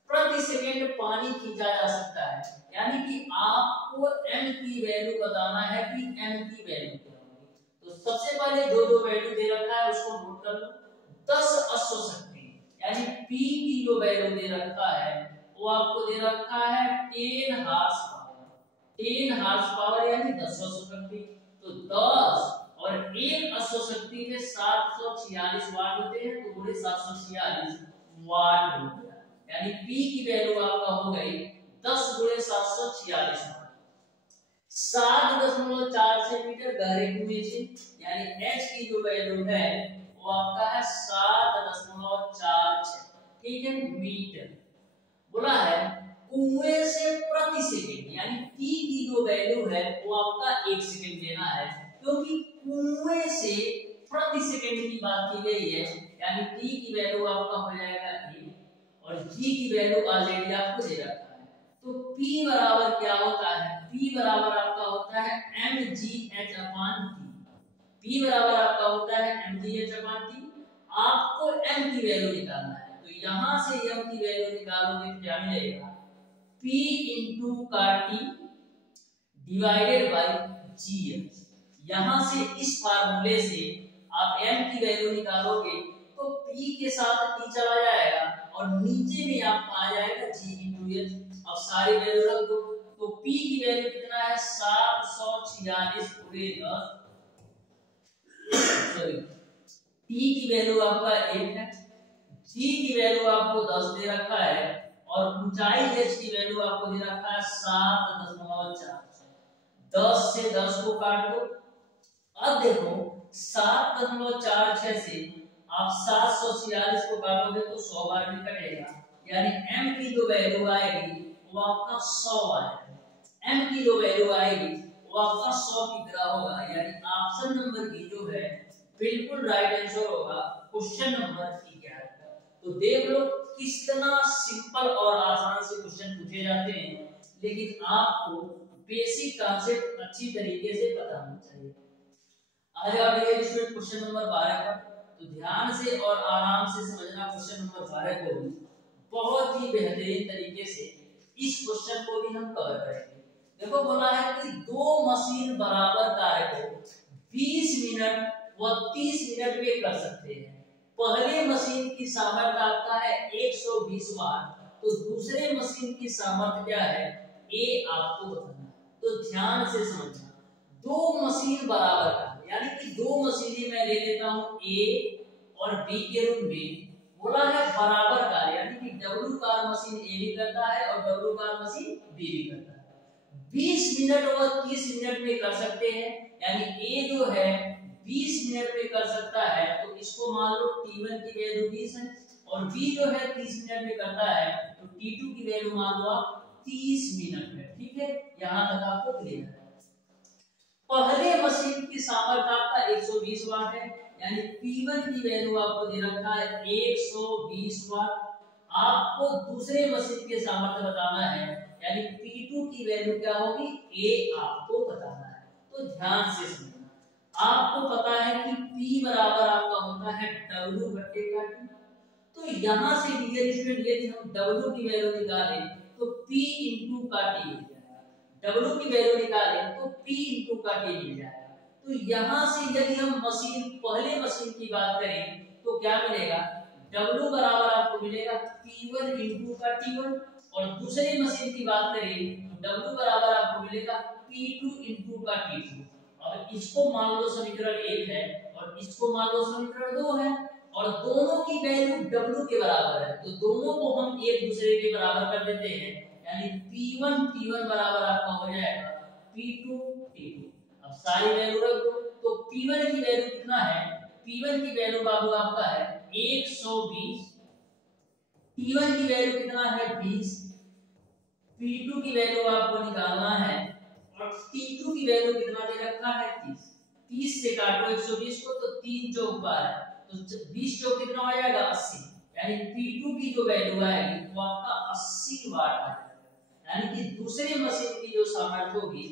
प्रति सेकंड पानी खींचा जा सकता है, यानी कि आपको m की वैल्यू बताना है कि m की वैल्यू क्या होगी। तो सबसे पहले जो वैल्यू दे रखा है उसको नोट कर लो। 10 अश्व शक्ति यानी p की जो वैल्यू दे रखा है वो आपको दे रखा है 10 हॉर्स पावर। 10 हॉर्स पावर यानी 10 अश्व शक्ति। तो 10 और 1 अश्व शक्ति में 746 वाट होते हैं, तो पूरे 746 वाट हो गया। यानी P की वैल्यू आपका हो गई 10 गुणे 746 वाट। 7.46 मीटर गहरे कुएं से, यानी H की जो वैल्यू है वो आपका है 7.46, ठीक है, मीटर। बोला है कुएं से प्रति सेकंड, यानी T की जो वैल्यू है वो आपका 1 सेकंड देना है, क्योंकि कुएं से प्रति सेकंड की बात की गई है। यानी T की वैल्यू आपका हो जाएगा 1 और G की वैल्यू ऑलरेडी आपको दे रखा है। तो P बराबर क्या होता है? P बराबर आपका होता है mgh/t। P बराबर आपका होता है mgh/t। आपको m की वैल्यू निकालना है, तो यहां से m की वैल्यू निकालोगे तो क्या मिलेगा? P into का t डिवाइडेड बाय gh। यहां से इस फार्मूले से आप m की वैल्यू निकालोगे तो p के साथ t चला जाएगा और नीचे में आपका आ जाएगा g into h। अब सारी वैल्यू रख दो, तो p की वैल्यू कितना है? 746 पूरे 10। सॉरी, p की वैल्यू आपका 1 है, g की वैल्यू आपको 10 दे रखा है और ऊंचाई h की वैल्यू आपको दे रखा है 7.4। 10 से 10 को काट दो। अब देखो 7.46 से आप 746 को काटोगे तो 100 बार भी कटेगा, यानी m की जो वैल्यू आएगी वो आपका 100 आएगा। m की जो वैल्यू आएगी वो आपका 100 की तरह होगा, यानी ऑप्शन नंबर बी जो है बिल्कुल राइट आंसर होगा क्वेश्चन नंबर 11। तो देख लो कितना सिंपल और आसान से क्वेश्चन पूछे जाते हैं, लेकिन आपको बेसिक कांसेप्ट अच्छी तरीके से पता होना चाहिए। आज आप ये स्टूडेंट क्वेश्चन नंबर 12 पर तो ध्यान से और आराम से समझना। क्वेश्चन नंबर 12 को भी बहुत ही बेहतरीन तरीके से इस क्वेश्चन को भी हम कवर करेंगे। देखो बोला है कि दो मशीन बराबर कार्य को 20 मिनट व 30 मिनट में कर सकते हैं। पहले मशीन की सामर्थ्य आपका है 120 वाट, तो दूसरे मशीन की सामर्थ्य क्या है ए आपको बताना। तो ध्यान से समझना, दो मशीन बराबर कार्य यानी कि दो मशीनें मैं ले लेता हूं ए और बी के रूप में। बोला है बराबर कार्य यानी कि डब्ल्यू कार मशीन ए भी करता है और डब्ल्यू कार मशीन बी भी करता है। 20 मिनट और 30 मिनट में कर सकते हैं, यानी ए जो है 20 मिनट में कर सकता है, तो इसको मान लो T1 की वैल्यू 20 है और बी जो है 30 मिनट में करता है, तो T2 की वैल्यू मान लो आप 30 मिनट में। ठीक है, यहां तक आपको क्लियर है। पहले मशीन की सामर्थ्य आपका 120 वाट है, यानी P1 की वैल्यू आपको दे रखा है 120 वाट। आपको दूसरे मशीन के सामर्थ्य बताना है, यानी P2 की वैल्यू क्या होगी ए आपको बताना है। तो ध्यान से सुनना, आपको पता है कि P बराबर आपका होता है W बटे का T। तो यहां से डियर स्टूडेंट यदि हम W की वैल्यू निकालें तो P into का T मिल जाएगा। W की वैल्यू निकालें तो P into का T मिल जाएगा। तो यहां से यदि हम मशीन पहले मशीन की बात करें तो क्या मिलेगा W बराबर आपको मिलेगा P1 इंटू का T1, और दूसरी मशीन की बात करें तो W बराबर आपको मिलेगा P2 इंटू का T2। अब इसको मान लो समीकरण 1 है और इसको मान लो समीकरण 2 है, और दोनों की वैल्यू W के बराबर है, तो दोनों को हम एक दूसरे के बराबर कर देते हैं, यानी P1 T1 बराबर आपका हो जाएगा P2 T2। अब सारी वैल्यू रख दो, तो P1 की वैल्यू कितना है, P1 की वैल्यू बाबू आपका है 120, T1 की वैल्यू कितना है 20, P2 की वैल्यू आपको निकालना है, और T2 की वैल्यू कितना दे रखा है 30। 30 से काटो 120 को, तो 3 चौक 12, तो 20 चौक कितना हो जाएगा 80, यानी P2 की जो वैल्यू आएगी वो आपका 80 वाट आ जाएगा, यानी कि दूसरी मशीन की जो सामर्थ्य होगी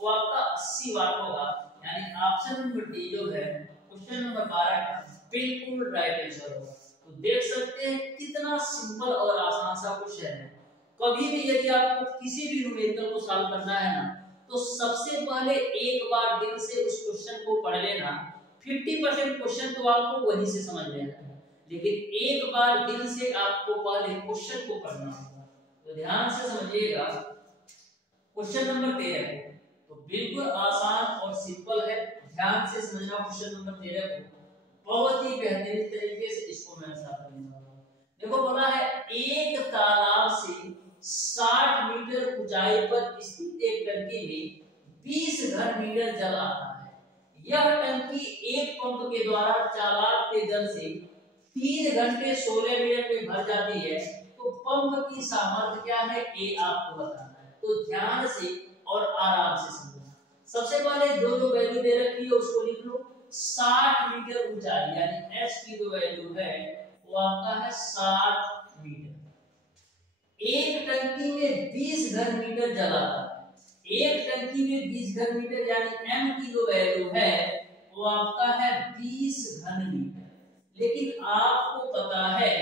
वो आपका 80 वाट होगा, यानी ऑप्शन नंबर डी जो है क्वेश्चन नंबर 12 का बिल्कुल राइट आंसर होगा। तो देख सकते हैं कितना सिंपल और आसान सा क्वेश्चन है। कभी भी यदि आपको किसी भी न्यूमेरिकल को सॉल्व करना है ना, तो सबसे पहले एक बार दिल से उस क्वेश्चन को पढ़ लेना। 50% क्वेश्चन तो आपको वहीं से समझ लेना है, लेकिन एक बार दिल से आपको पहले क्वेश्चन को पढ़ना होगा। तो ध्यान से समझिएगा क्वेश्चन नंबर 13 को, तो बिल्कुल आसान और सिंपल है, ध्यान से समझना क्वेश्चन नंबर 13 को, बहुत ही बेहतरीन तरीके से इसको मैं साफ करूंगा। देखो बोला है एक तालाब से 60 मीटर ऊंचाई पर स्थित एक टंकी में 20 घन मीटर जल आता है। यह टंकी एक पंप के द्वारा चालक के जल से 3 घंटे 16 मिनट में भर जाती है, तो पंप की सामर्थ्य क्या है ये आपको बताना है। तो ध्यान से और आराम से समझना। सबसे पहले जो वैल्यू दे रखी है उसको लिख लो। 60 मीटर ऊंचाई यानी h की जो वैल्यू है वो आपका है 60 मीटर। एक टंकी में 20 घन मीटर जल आता है। एक टंकी में 20 घन मीटर यानी m की जो वैल्यू है वो आपका है 20 घन मीटर। लेकिन आपको पता है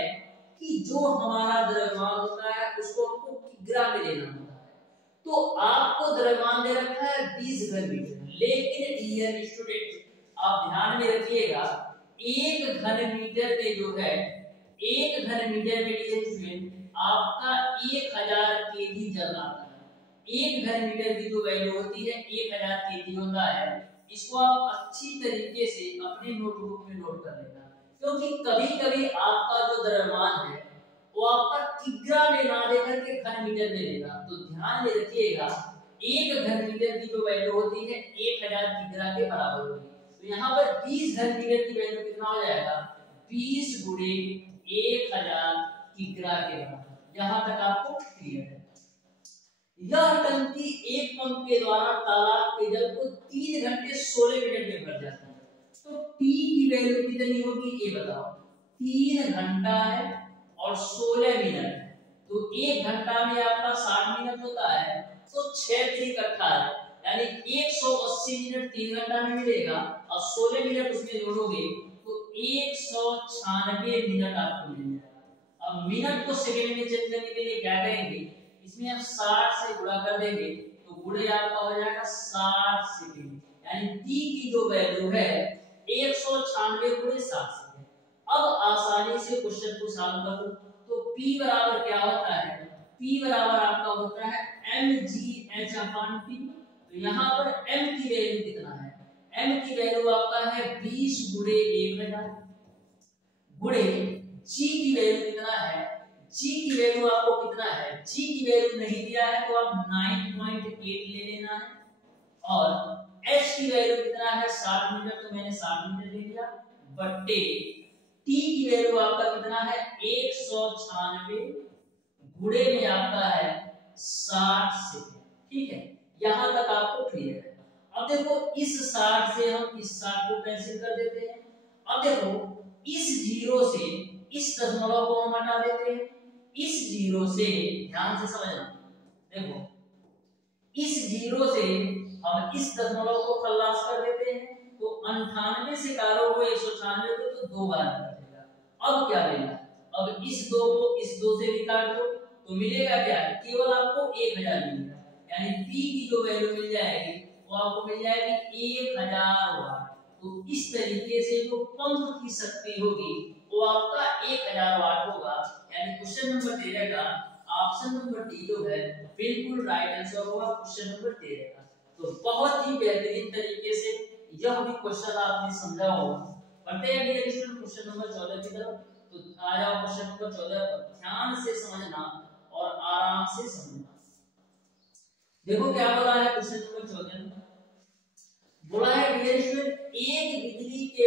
कि जो हमारा द्रव्यमान होता है उसको हमको किग्रा में लेना होता है, तो आपको द्रव्यमान दे रखा है 20 घन मीटर। लेकिन डियर स्टूडेंट आप ध्यान में रखिएगा, एक घन मीटर में जो है, एक घन मीटर में डियर स्टूडेंट आपका 1000 केजी जल आता है। एक घन मीटर की जो वैल्यू होती है 1000 केजी होता है। इसको आप अच्छी तरीके से अपने नोटबुक में नोट कर लेना, क्योंकि कभी-कभी आपका जो द्रव्यमान है वो आपका किग्रा में ना लेकर के घन मीटर में लेगा। तो ध्यान में रखिएगा, एक घन मीटर की जो वैल्यू होती है 1000 किग्रा के बराबर होगी। तो यहाँ पर 20 घन मीटर की वैल्यू कितना हो जाएगा, 20 गुणे 1000 किग्रा के बराबर। यहाँ तक आपको क्लियर है। यह टंकी एक पंप के द्वारा तालाब के जल को 3 घंटे 16 मिनट में भर जाती है। तो T की वैल्यू कितनी होगी ये बताओ। 3 घंटा है और 16 मिनट है, तो 1 घंटा में आपका 60 मिनट होता है, तो 6 3 18 यानी 180 मिनट 3 घंटा में मिलेगा, और 16 मिनट उसमें जोड़ोगे तो 196 मिनट आपको मिल जाएगा। अब मिनट को सेकंड में चेंज करने के लिए क्या करेंगे, इसमें हम 60 से गुणा कर देंगे, तो गुणे आपका हो जाएगा 60 सेकंड, यानी टी की जो वैल्यू है 196 गुणे 60 सेकंड। अब आसानी से क्वेश्चन को सॉल्व कर लो। तो P बराबर क्या होता है, P बराबर आपका होता है mgh/t। तो यहाँ पर m की वैल्यू कितना है, m की वैल्यू आपका है 20 गुणे 1000 गुणे g की वैल्यू कितना है, g की वैल्यू आपको कितना है, g की वैल्यू नहीं दिया है तो आप 9.8 ले लेना है, और h की वैल्यू कितना है 60 मीटर, तो मैंने 60 मीटर ले लिया, बट्टे t की वैल्यू आपका कितना है 196 गुणे में आपका है 60 सेकंड। ठीक है, यहां तक आपको क्लियर है। अब देखो इस 60 से हम इस 60 को कैंसिल कर देते हैं। अब देखो इस जीरो से इस दशमलव को हम हटा देते हैं, इस जीरो से ध्यान से समझना, देखो इस जीरो से हम इस दशमलव को खल्लास कर देते हैं, तो 98 से काटोगे 196 को तो 2 बार कटेगा। अब क्या लेना, अब इस 2 को इस 2 से भी काट दो तो मिलेगा क्या, केवल आपको 1000 मिलेगा, यानी P की जो वैल्यू मिल जाएगी वो आपको मिल जाएगी 1000 वाट। तो इस तरीके से जो पंप की शक्ति होगी वो आपका 1000 वाट होगा। यानी क्वेश्चन नंबर 13 का ऑप्शन नंबर डी जो है बिल्कुल राइट आंसर होगा क्वेश्चन नंबर 13 का। तो बहुत ही बेहतरीन तरीके से यह भी क्वेश्चन आपने समझा होगा। बढ़ते हैं अगले क्वेश्चन नंबर 14 की तरफ। तो आ जाओ क्वेश्चन नंबर 14 पर ध्यान से समझना और आराम से समझना। देखो क्या बोला है क्वेश्चन नंबर 14 में, बोला है डियर स्टूडेंट एक बिजली के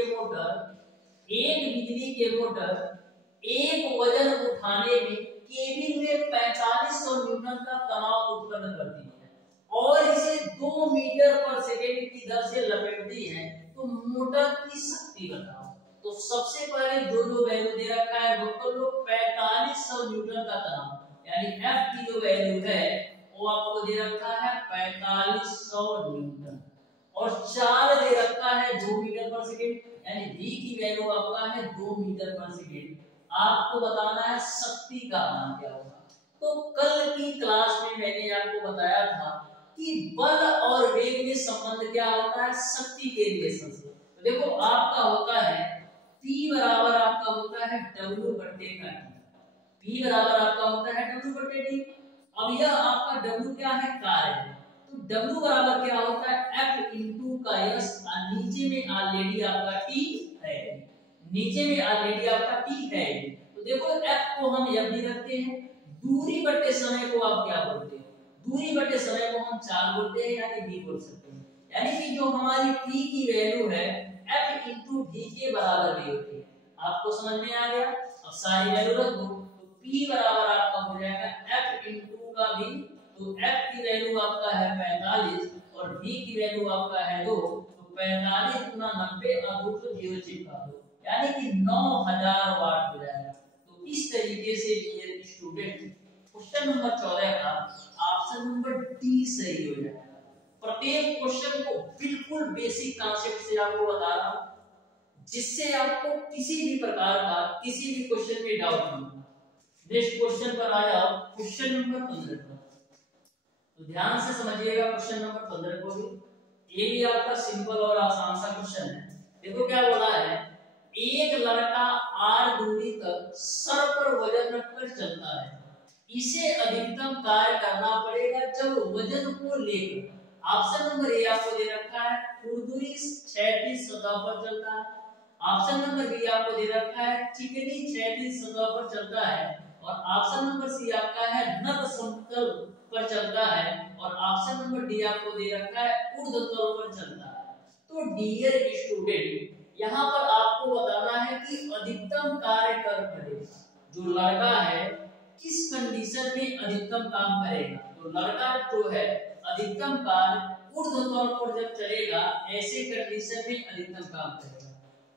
मोटर एक वजन उठाने में केबिन में 4500 न्यूटन का तनाव उत्पन्न करती है और इसे 2 मीटर पर सेकेंड की दर से लपेटती है, तो मोटर की शक्ति बताओ। तो सबसे पहले जो वैल्यू दे रखा है वो कर लो 4500 न्यूटन का तनाव, यानी F की जो वैल्यू है वो आपको दे रखा है 4500 न्यूटन और चाल दे रखा है 2 मीटर पर सेकेंड, यानी V की वैल्यू आपका है 2 मीटर पर सेकेंड। आपको बताना है शक्ति का मान क्या होगा। तो कल की क्लास में मैंने आपको बताया था कि बल और वेग में संबंध क्या होता है, शक्ति के रिलेशन से। तो देखो आपका होता है P बराबर आपका होता है W बट्टे का T। P बराबर आपका होता है W बट्टे T। अब यह आपका W क्या है, कार्य है, तो W बराबर क्या होता है F इंटू का S, नीचे में ऑलरेडी आपका T है, नीचे में ऑलरेडी आपका T है। तो देखो F को हम F भी रखते हैं, दूरी बट्टे समय को आप क्या बोलते हैं, दूरी बट्टे समय को हम चाल बोलते हैं, यानी V बोल सकते हैं। यानी कि जो हमारी P की वैल्यू है F इंटू V के बराबर भी होती है। आपको समझ में आ गया। अब सारी वैल्यू रख दो, तो P बराबर आपका हो जाएगा F इंटू का V, तो F की वैल्यू आपका है 45 और V की वैल्यू आपका है 2, तो 45 गुना 90 और 2 को 0 चिपका दो, यानी कि 9000 वाट हो जाएगा। तो इस तरीके से डियर स्टूडेंट क्वेश्चन नंबर 14 का ऑप्शन नंबर डी सही हो जाएगा। प्रत्येक क्वेश्चन को बिल्कुल बेसिक कॉन्सेप्ट से आपको बता रहा हूं, जिससे आपको किसी भी प्रकार का किसी भी क्वेश्चन में डाउट नहीं होगा। नेक्स्ट क्वेश्चन पर आ जाओ, क्वेश्चन नंबर 15 पर। तो ध्यान से समझिएगा क्वेश्चन नंबर 15 को भी। ये भी आपका सिंपल और आसान सा क्वेश्चन है। देखो क्या बोला है, एक लड़का r दूरी तक सर पर वजन रखकर चलता है, इसे अधिकतम कार्य करना पड़ेगा जब वजन को लेकर। ऑप्शन नंबर ए आपको दे रखा है ऊर्ध्वाधर क्षैतिज सतह पर चलता है, ऑप्शन नंबर बी आपको दे रखा है चिकनी क्षैतिज सतह पर चलता है, और ऑप्शन नंबर सी आपका है नत समतल पर चलता है, और ऑप्शन नंबर डी आपको दे रखा है ऊर्ध्वतल पर चलता है। तो डियर स्टूडेंट यहाँ पर आपको बताना है कि अधिकतम कार्य कब करेगा, जो लड़का है किस कंडीशन में अधिकतम काम करेगा। तो लड़का जो है अधिकतम कार्य ऊर्ध्वतल पर जब चलेगा, ऐसे कंडीशन में अधिकतम काम करेगा।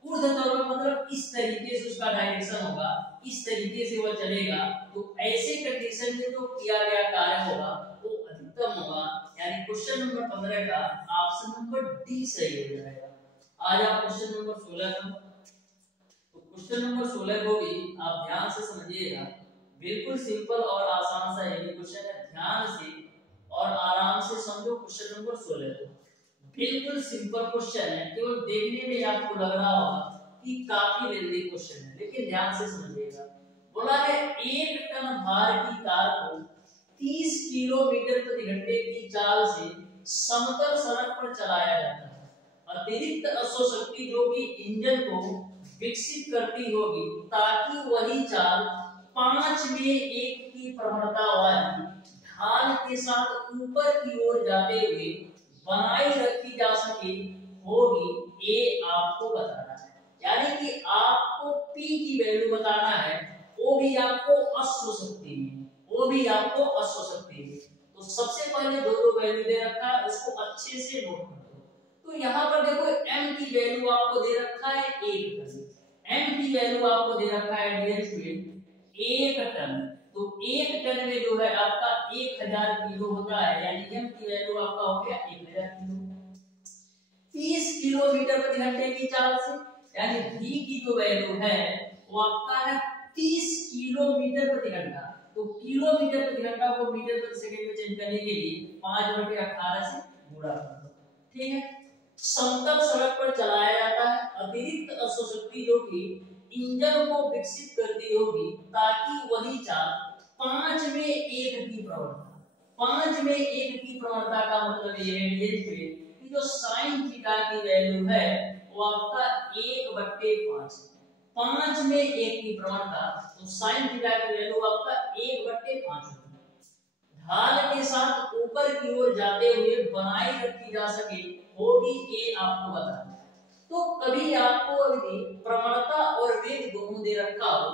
ऊर्ध्वतल मतलब इस तरीके से उसका डायरेक्शन होगा, इस तरीके से वो चलेगा, तो ऐसे कंडीशन में जो किया गया कार्य होगा वो अधिकतम होगा। यानी क्वेश्चन नंबर 15 का ऑप्शन नंबर डी सही हो जाएगा। आज आप क्वेश्चन नंबर 16 का, तो क्वेश्चन नंबर 16 को भी आप ध्यान से समझिएगा। बिल्कुल सिंपल और आसान सा ये क्वेश्चन है, ध्यान से और आराम से समझो। क्वेश्चन नंबर 16 को बिल्कुल सिंपल क्वेश्चन है, केवल देखने में आपको लग रहा होगा कि काफी लेंथी क्वेश्चन है, लेकिन ध्यान से समझिएगा। बोला है 1 टन भार की कार को 30 किलोमीटर प्रति घंटे की चाल से समतल सड़क पर चलाया जाता है। अतिरिक्त अश्वशक्ति जो कि इंजन को विकसित करती होगी ताकि वही चाल 5 में 1 की प्रवणता वाली ढाल के साथ ऊपर की ओर जाते हुए बनाई रखी जा सके होगी, ये आपको बताना है। यानी कि आपको P की वैल्यू बताना है, वो भी आपको अश्वशक्ति में, वो भी आपको अश्वशक्ति में। तो सबसे पहले जो वैल्यू दे रखा है उसको अच्छे से नोट कर दो। तो यहाँ पर देखो m की वैल्यू आपको दे रखा है 1 टन, m की वैल्यू आपको दे रखा है डियर स्टूडेंट 1 टन। तो 1 टन में जो है आपका 1000 किलो होता है, यानी m की वैल्यू आपका हो गया 1000 किलो। 30 किलोमीटर प्रति घंटे की चाल से, यानी v की जो वैल्यू है वो आपका है 30 किलोमीटर प्रति घंटा। तो किलोमीटर प्रति घंटा को मीटर प्रति सेकंड में चेंज करने के लिए 5/18 से गुणा कर दो, ठीक है। समतल सड़क पर चलाया जाता है। अतिरिक्त अश्वशक्ति जो कि इंजन को विकसित करती होगी ताकि वही चाल 5 में 1 की प्रवणता, 5 में 1 की प्रवणता का मतलब ये है कि जो साइन थीटा की वैल्यू है वो आपका 1/5, 5 में 1 की प्रवणता, तो साइन थीटा की वैल्यू आपका 1/5 होगी। ढाल के साथ ऊपर की ओर जाते हुए बनाए रखी जा सके वो भी ये आपको बताना है। तो कभी आपको अभी प्रवणता और वेग दोनों दे रखा हो,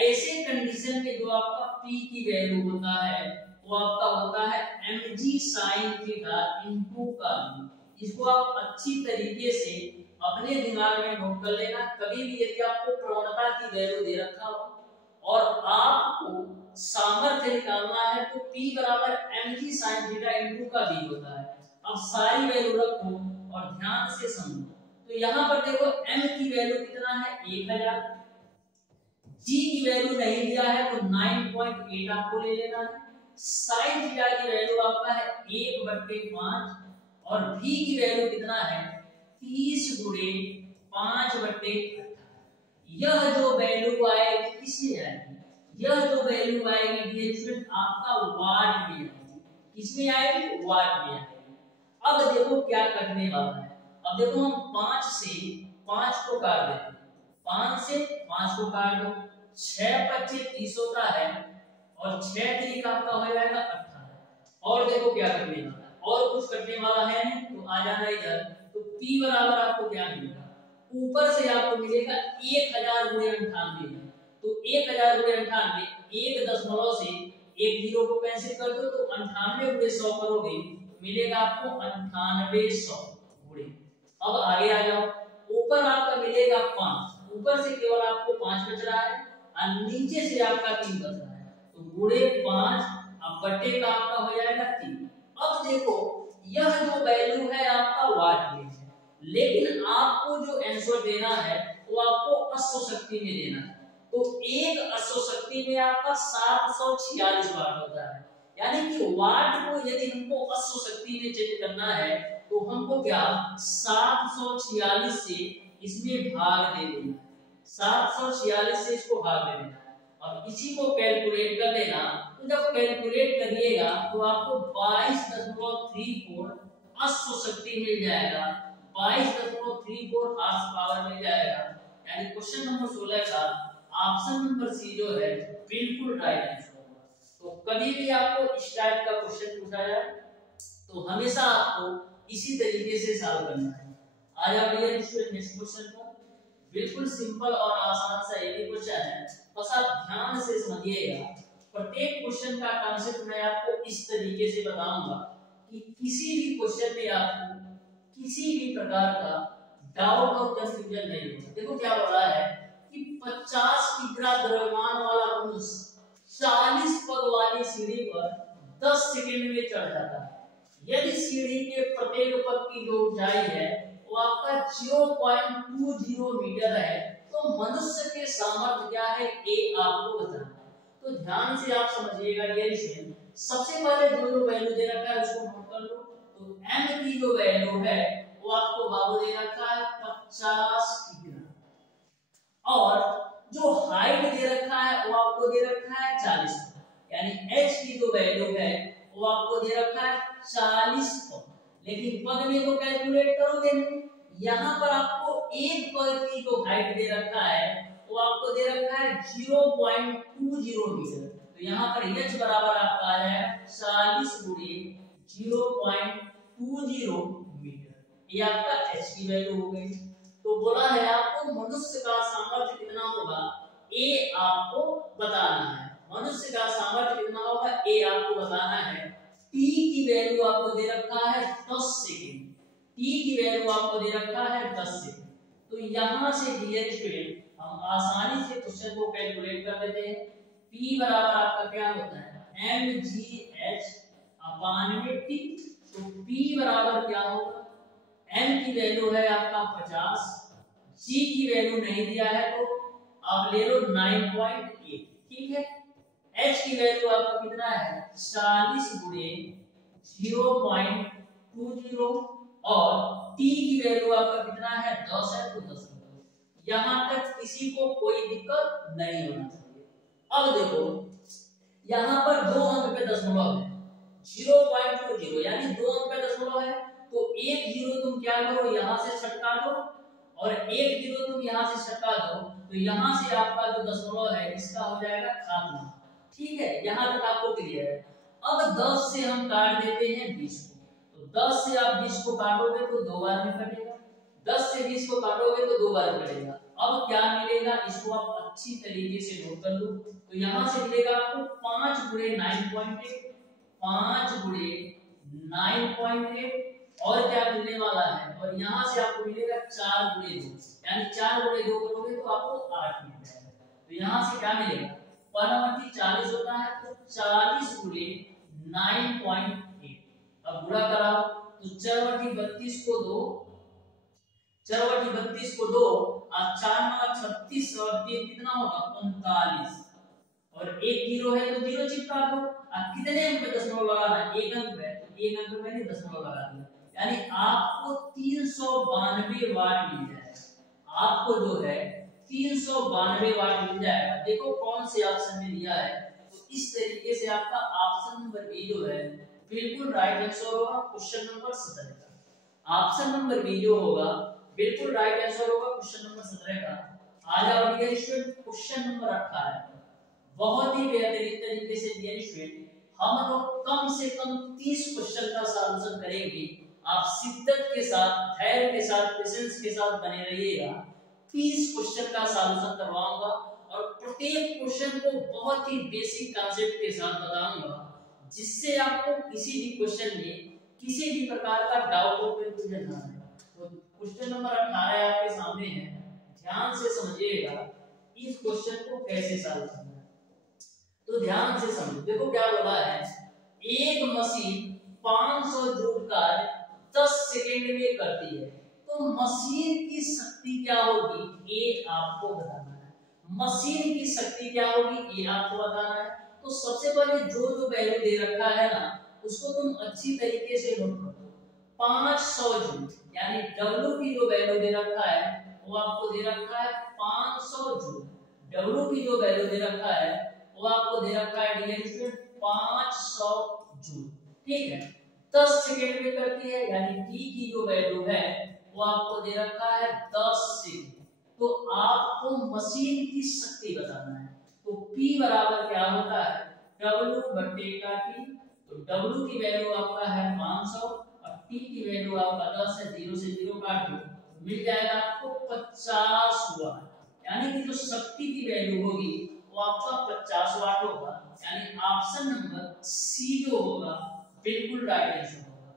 ऐसे कंडीशन में जो आपका p की वैल्यू होता है वो आपका होता है mg sin थीटा इनटू का v। इसको आप अच्छी तरीके से अपने दिमाग में नोट कर लेना। कभी भी यदि आपको प्रवणता की वैल्यू दे रखा हो और आपको सामर्थ्य निकालना है तो p बराबर mg sin थीटा इनटू का v होता है। अब सारी वैल्यू रखो और ध्यान से समझो। तो यहाँ पर देखो m की वैल्यू कितना है 1000, g की वैल्यू नहीं दिया है तो 9.8 आपको ले लेना है। sin थीटा की वैल्यू आपका है 1/5 और v की वैल्यू कितना है 30 गुणे 5/18। यह जो वैल्यू आएगी किसमें आएगी, यह जो वैल्यू आएगी डियर स्टूडेंट आपका वाट में आएगी। किसमें आएगी, वाट में आएगी। अब देखो क्या करने वाला है। अब देखो हम 5 से 5 को काट देते हैं, 5 से 5 को काट दो, 6×25 30 होता है और 6×3 आपका हो जाएगा 18। और देखो क्या करने वाला है, और कुछ करने वाला है नहीं, तो आ जाना इधर। तो p बराबर आपको क्या मिलेगा, ऊपर से आपको मिलेगा 1000 गुणे 98। तो 1000 गुणे 98, 1 दशमलव से 1 जीरो को कैंसिल कर दो तो 98 गुणे 100 करोगे मिलेगा आपको 9800 गुणे। अब आगे आ जाओ, ऊपर आपका मिलेगा 5, ऊपर से केवल आपको 5 बच रहा है और नीचे से आपका 3 बच रहा है, तो गुणे 5 अब बट्टे का आपका हो जाएगा 3। अब देखो यह जो वैल्यू है आपका वाट में है, लेकिन आपको जो आंसर देना है वो आपको अश्वशक्ति में देना है। तो एक अश्वशक्ति में आपका 746 वाट होता है, यानी कि वाट को यदि हमको अश्वशक्ति में चेंज करना है तो हमको क्या 746 से इसमें भाग दे देना है, 746 से इसको भाग दे देना है। अब इसी को कैलकुलेट कर लेना, तो जब कैलकुलेट करिएगा तो आपको 22.34 अश्वशक्ति मिल जाएगा, 22.34 हॉर्स पावर मिल जाएगा। यानी क्वेश्चन नंबर 16 का ऑप्शन नंबर सी जो है बिल्कुल राइट आंसर होगा। तो कभी भी आपको इस टाइप का क्वेश्चन पूछा जाए तो हमेशा आपको इसी तरीके से सॉल्व करना है। आ जाओ डियर स्टूडेंट नेक्स्ट क्वेश्चन को। बिल्कुल सिंपल और आसान सा ये क्वेश्चन है, बस आप ध्यान से समझिएगा। प्रत्येक क्वेश्चन का कांसेप्ट मैं आपको इस तरीके से बताऊंगा कि किसी भी क्वेश्चन में आपको किसी भी प्रकार का डाउट और कंफ्यूजन नहीं होगा। देखो क्या बोला है कि 50 किग्रा द्रव्यमान वाला मनुष्य 40 पग वाली सीढ़ी पर 10 सेकंड में चढ़ जाता है। यदि सीढ़ी के प्रत्येक पग की जो ऊंचाई है वो आपका 0.20 मीटर है तो मनुष्य के सामर्थ्य क्या है ये आपको बताना है। तो ध्यान से आप समझिएगा डियर स्टूडेंट। सबसे पहले जो वैल्यू दे रखा है उसको नोट कर लो। तो m की जो वैल्यू है वो आपको बाबू दे रखा है 50 किग्रा और जो हाइट दे रखा है वो आपको दे रखा है 40, यानी h की जो वैल्यू है वो आपको दे रखा है 40 पग। लेकिन पग में तो कैलकुलेट करोगे नहीं, यहाँ पर आपको एक पग की जो हाइट दे रखा है वो आपको दे रखा है 0.20 मीटर। तो यहाँ पर h बराबर आपका आ जाएगा 40 गुणे 0.20 मीटर, ये आपका h की वैल्यू हो गई। तो बोला है आपको मनुष्य का सामर्थ्य कितना होगा ये आपको बताना है। मनुष्य का सामर्थ्य कितना होगा ये आपको बताना है। t की वैल्यू आपको दे रखा है 10 सेकंड, t की वैल्यू आपको दे रखा है 10 सेकंड। तो यहां से डियर स्टूडेंट हम आसानी से क्वेश्चन को कैलकुलेट कर देते हैं। p बराबर आपका क्या होता है mgh अपान में t। तो p बराबर क्या होगा, m की वैल्यू है आपका 50, g की वैल्यू नहीं दिया है तो आप ले लो 9.8, ठीक है। h की वैल्यू आपका कितना है 40 गुणे 0.20 और टी की वैल्यू आपका कितना है 10 है तो 10 रख दो। यहां तक किसी को कोई दिक्कत नहीं होना चाहिए। अब देखो यहां पर 2 अंक पे दशमलव है 0.20 यानी 2 अंक पे दशमलव है तो एक जीरो तुम क्या करो यहां से छटका दो और एक जीरो तुम यहां से छटका दो तो यहां से आपका जो दशमलव है इसका हो जाएगा खात्मा। ठीक है, यहां तक आपको क्लियर है। अब 10 से हम काट देते हैं 20 को, तो 10 से आप 20 को काटोगे तो 2 बार में कटेगा, 10 से 20 को काटोगे तो 2 बार में कटेगा। अब क्या मिलेगा इसको आप अच्छी तरीके से नोट कर लो। तो यहां से मिलेगा आपको 5 गुणे 9.8, 5 गुणे 9.8 और क्या मिलने वाला है, और यहां से आपको मिलेगा 4 गुणे 2 यानी 4 गुणे 2 करोगे तो आपको 8 मिल जाएगा। तो यहां से क्या मिलेगा 40 होता है तो 40 गुणे 9.8। अब गुणा कराओ तो 4/32 को 2, 4/32 को 2 और 4 9 36 और 3 कितना होगा 45 और एक जीरो है तो जीरो चिपका दो। अब कितने अंक पे दशमलव लगाना है, एक अंक पे, तो एक अंक पे मैंने दशमलव लगा दिया यानी आपको 392 वाट मिल जाएगा। आपको जो है 392 वाट मिल जाएगा। देखो कौन से ऑप्शन में दिया है, तो इस तरीके से आपका ऑप्शन नंबर बी जो है बिल्कुल राइट आंसर होगा क्वेश्चन नंबर 17 का। ऑप्शन नंबर बी जो होगा बिल्कुल राइट आंसर होगा क्वेश्चन नंबर 17 का। आ जाओ डियर स्टूडेंट क्वेश्चन नंबर 18 बहुत ही बेहतरीन तरीके से डियर स्टूडेंट हम लोग कम से कम 30 क्वेश्चन का सॉल्यूशन करेंगे। आप शिद्दत के साथ, धैर्य के साथ, पेशेंस के साथ बने रहिएगा। 30 क्वेश्चन का सॉल्यूशन करवाऊंगा और प्रत्येक क्वेश्चन को बहुत ही बेसिक कांसेप्ट के साथ बताऊंगा जिससे आपको किसी भी क्वेश्चन में किसी भी प्रकार का डाउट हो कंफ्यूजन ना आए। तो क्वेश्चन नंबर 18 आपके सामने है, ध्यान से समझिएगा इस क्वेश्चन को कैसे सॉल्व करना है। तो ध्यान से समझो, देखो क्या बोला है, एक मशीन 500 जूल कार्य 10 सेकंड में करती है तो मशीन की शक्ति क्या होगी ये आपको बताना है। मशीन की शक्ति क्या होगी ये आपको बताना है। तो सबसे पहले जो जो वैल्यू दे रखा है ना उसको तुम अच्छी तरीके से नोट करो। 500 जूल यानी W की जो वैल्यू दे रखा है वो आपको दे रखा है 500 जूल। W की जो वैल्यू दे रखा है वो आपको दे रखा है डियर स्टूडेंट 500 जूल। ठीक है, 10 सेकंड में करती है यानी T की जो वैल्यू है वो आपको दे रखा है 10 सेकंड। तो आपको मशीन की शक्ति बताना है। तो P बराबर क्या होता है W बटे का T। तो W की वैल्यू आपका है 500 और T की वैल्यू आपका 10 है, 0 से 0 काट दो मिल जाएगा आपको 50 वाट। यानी कि जो शक्ति की वैल्यू होगी वो आपका 50 वाट होगा। यानी ऑप्शन नंबर सी जो होगा बिल्कुल राइट आंसर होगा।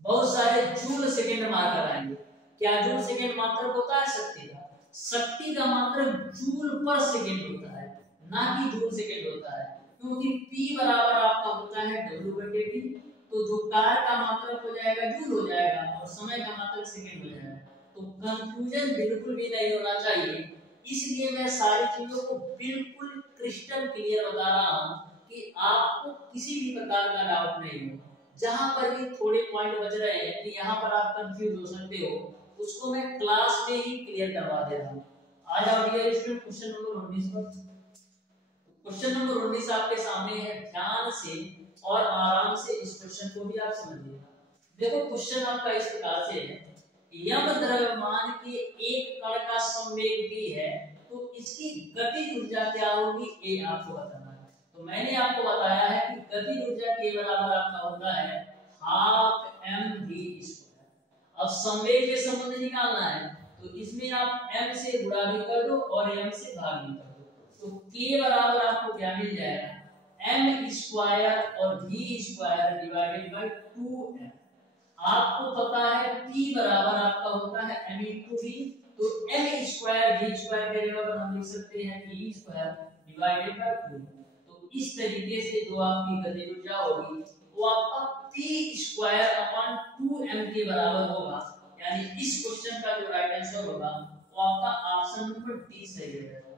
बहुत सारे जूल सेकंड मात्रक आएंगे। क्या जूल सेकंड मात्रक होता है शक्ति का? शक्ति का मात्रक जूल पर सेकंड होता है ना कि जूल सेकंड होता है, क्योंकि P बराबर आपका होता है W बटे T। तो जो कार्य का मात्रक हो जाएगा जूल हो जाएगा और समय का मात्रक सेकंड हो जाएगा। तो कंफ्यूजन बिल्कुल भी नहीं होना चाहिए, इसलिए मैं सारी चीजों को बिल्कुल क्रिस्टल क्लियर बता रहा हूं कि आपको किसी भी प्रकार का डाउट नहीं हो। जहां पर भी थोड़े पॉइंट बच रहे हैं कि यहां पर आप कंफ्यूज हो सकते हो उसको मैं क्लास में ही क्लियर करवा दे रहा हूं। आ जाओ डियर स्टूडेंट क्वेश्चन नंबर 19 पर। क्वेश्चन नंबर 19 आपके सामने है, ध्यान से और आराम से इस क्वेश्चन को भी आप समझिएगा। देखो क्वेश्चन आपका इस प्रकार से है, यम द्रव्यमान के एक कण का संवेग v है तो इसकी गतिज ऊर्जा क्या होगी ये आपको बताना है। तो मैंने आपको बताया है कि गतिज ऊर्जा के बराबर आपका होता है हाफ mv²। अब संवेग के संबंध निकालना है तो इसमें आप m से गुणा भी कर दो और m से भाग भी कर दो। तो k बराबर आपको क्या मिल जाएगा m² और v² डिवाइडेड बाय 2m। आपको पता है P बराबर आपका होता है m/v। तो m² v² के बराबर हम लिख सकते हैं e² डिवाइडेड बाय 2। तो इस तरीके से जो आपकी गतिज ऊर्जा होगी वो आपका P² 2m के बराबर होगा। यानी इस क्वेश्चन का जो राइट आंसर होगा वो आपका ऑप्शन नंबर डी सही रहेगा।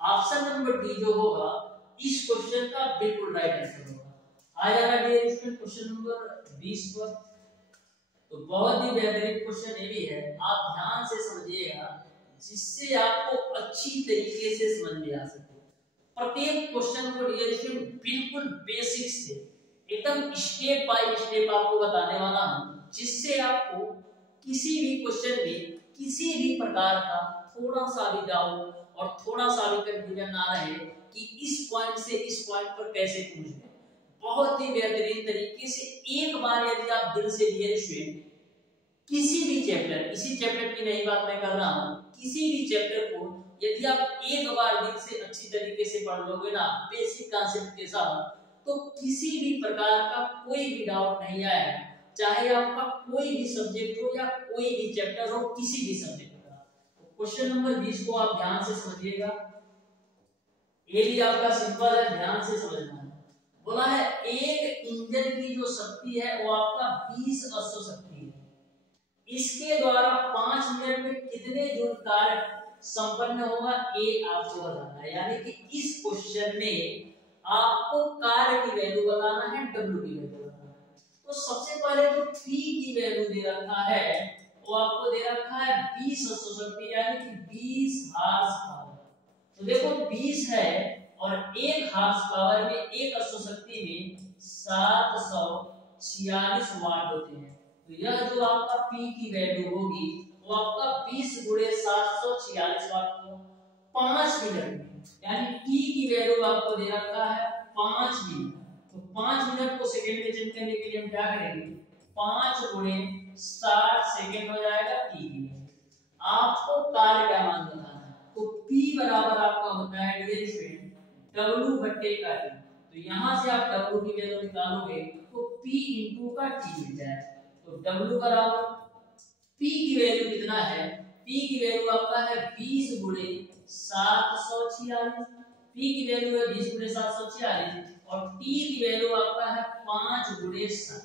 ऑप्शन नंबर डी जो होगा इस क्वेश्चन का बिल्कुल राइट आंसर होगा। आ जाना डियर स्टूडेंट क्वेश्चन नंबर 20 पर। तो बहुत ही बेहतरीन क्वेश्चन ये भी है, आप ध्यान से समझिएगा जिससे आपको अच्छी तरीके से समझ में आ सके। प्रत्येक क्वेश्चन को डियर स्टूडेंट बिल्कुल बेसिक से एकदम स्टेप बाय स्टेप आपको बताने वाला हूं, जिससे आपको किसी भी क्वेश्चन में किसी भी प्रकार का थोड़ा सा भी डाउट और थोड़ा सा भी कंफ्यूजन ना रहे कि इस पॉइंट से इस पॉइंट पर कैसे पूछना है। बहुत ही बेहतरीन तरीके से एक बार यदि आप दिल से डियर स्टूडेंट किसी भी चैप्टर, इसी चैप्टर की नई बात मैं कर रहा हूं, किसी भी चैप्टर को यदि आप एक बार दिल से अच्छी तरीके से पढ़ लोगे ना बेसिक कॉन्सेप्ट के साथ, तो किसी भी प्रकार का कोई भी डाउट नहीं आएगा, चाहे आपका कोई भी सब्जेक्ट हो या कोई भी चैप्टर हो, किसी भी सब्जेक्ट का। तो क्वेश्चन नंबर 20 को आप ध्यान से समझिएगा, ये भी आपका सिंपल है, ध्यान से समझना है। बोला है एक इंजन की जो शक्ति है वो आपका 20 अश्व शक्ति है, इसके द्वारा 5 मिनट में कितने जूल कार्य संपन्न होगा ये आपको बताना है। यानी कि इस क्वेश्चन में आपको कार्य की वैल्यू बताना है, W की वैल्यू बताना है। तो सबसे पहले जो P की वैल्यू दे रखा है वो आपको दे रखा है 20 अश्व शक्ति यानी कि 20 हार्स पावर। तो देखो 20 है और 1 हार्स पावर में 1 अश्व शक्ति में 746 वाट होते हैं। तो यह जो आपका P की वैल्यू होगी वो आपका 20 गुणे 746 वाट को 5 मिनट में, यानी T की वैल्यू आपको दे रखा है 5 मिनट। तो 5 मिनट को सेकंड में चेंज करने के लिए हम क्या करेंगे, 5 गुणे 60 सेकंड हो जाएगा T की वैल्यू। आपको कार्य का मान बताना है, तो P बराबर आपका होता है डियर स्टूडेंट W बट्टे का T। तो यहां से आप W की वैल्यू निकालोगे तो P इंटू का T मिल जाएगा। तो W बराबर P की वैल्यू कितना है, P की वैल्यू आपका है 20 गुणे 746। P की वैल्यू है 20 गुणे 746 और T की वैल्यू आपका है 5 गुणे 7।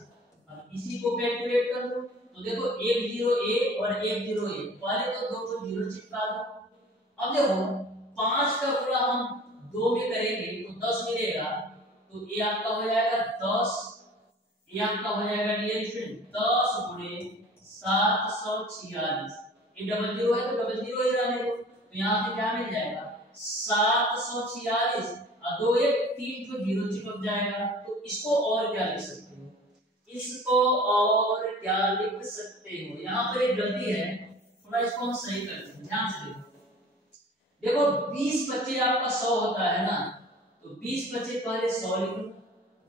अब इसी को कैलकुलेट कर दो, तो देखो 1 0 A और 1 0 A, पहले तो दो को 0 चिपका दो। अब देखो 5 का गुणा हम 2 में करेंगे तो 10 मिलेगा, तो ये आपका हो जाएगा 10, ये आपका हो जाएगा डियर स्टूडेंट 10 गुणे 746। ये डबल जीरो है तो डबल जीरो ही रहने दो, तो यहाँ पे क्या मिल जाएगा 746 और 2 1 3 तो 0 चिपक जाएगा। तो इसको और क्या लिख सकते हो, इसको और क्या लिख सकते हो, यहाँ पर एक गलती है, थोड़ा इसको हम सही करते हैं, ध्यान से देखो 20 बच्चे आपका 100 होता है ना, तो 20 बच्चे पहले 100 लिख लो,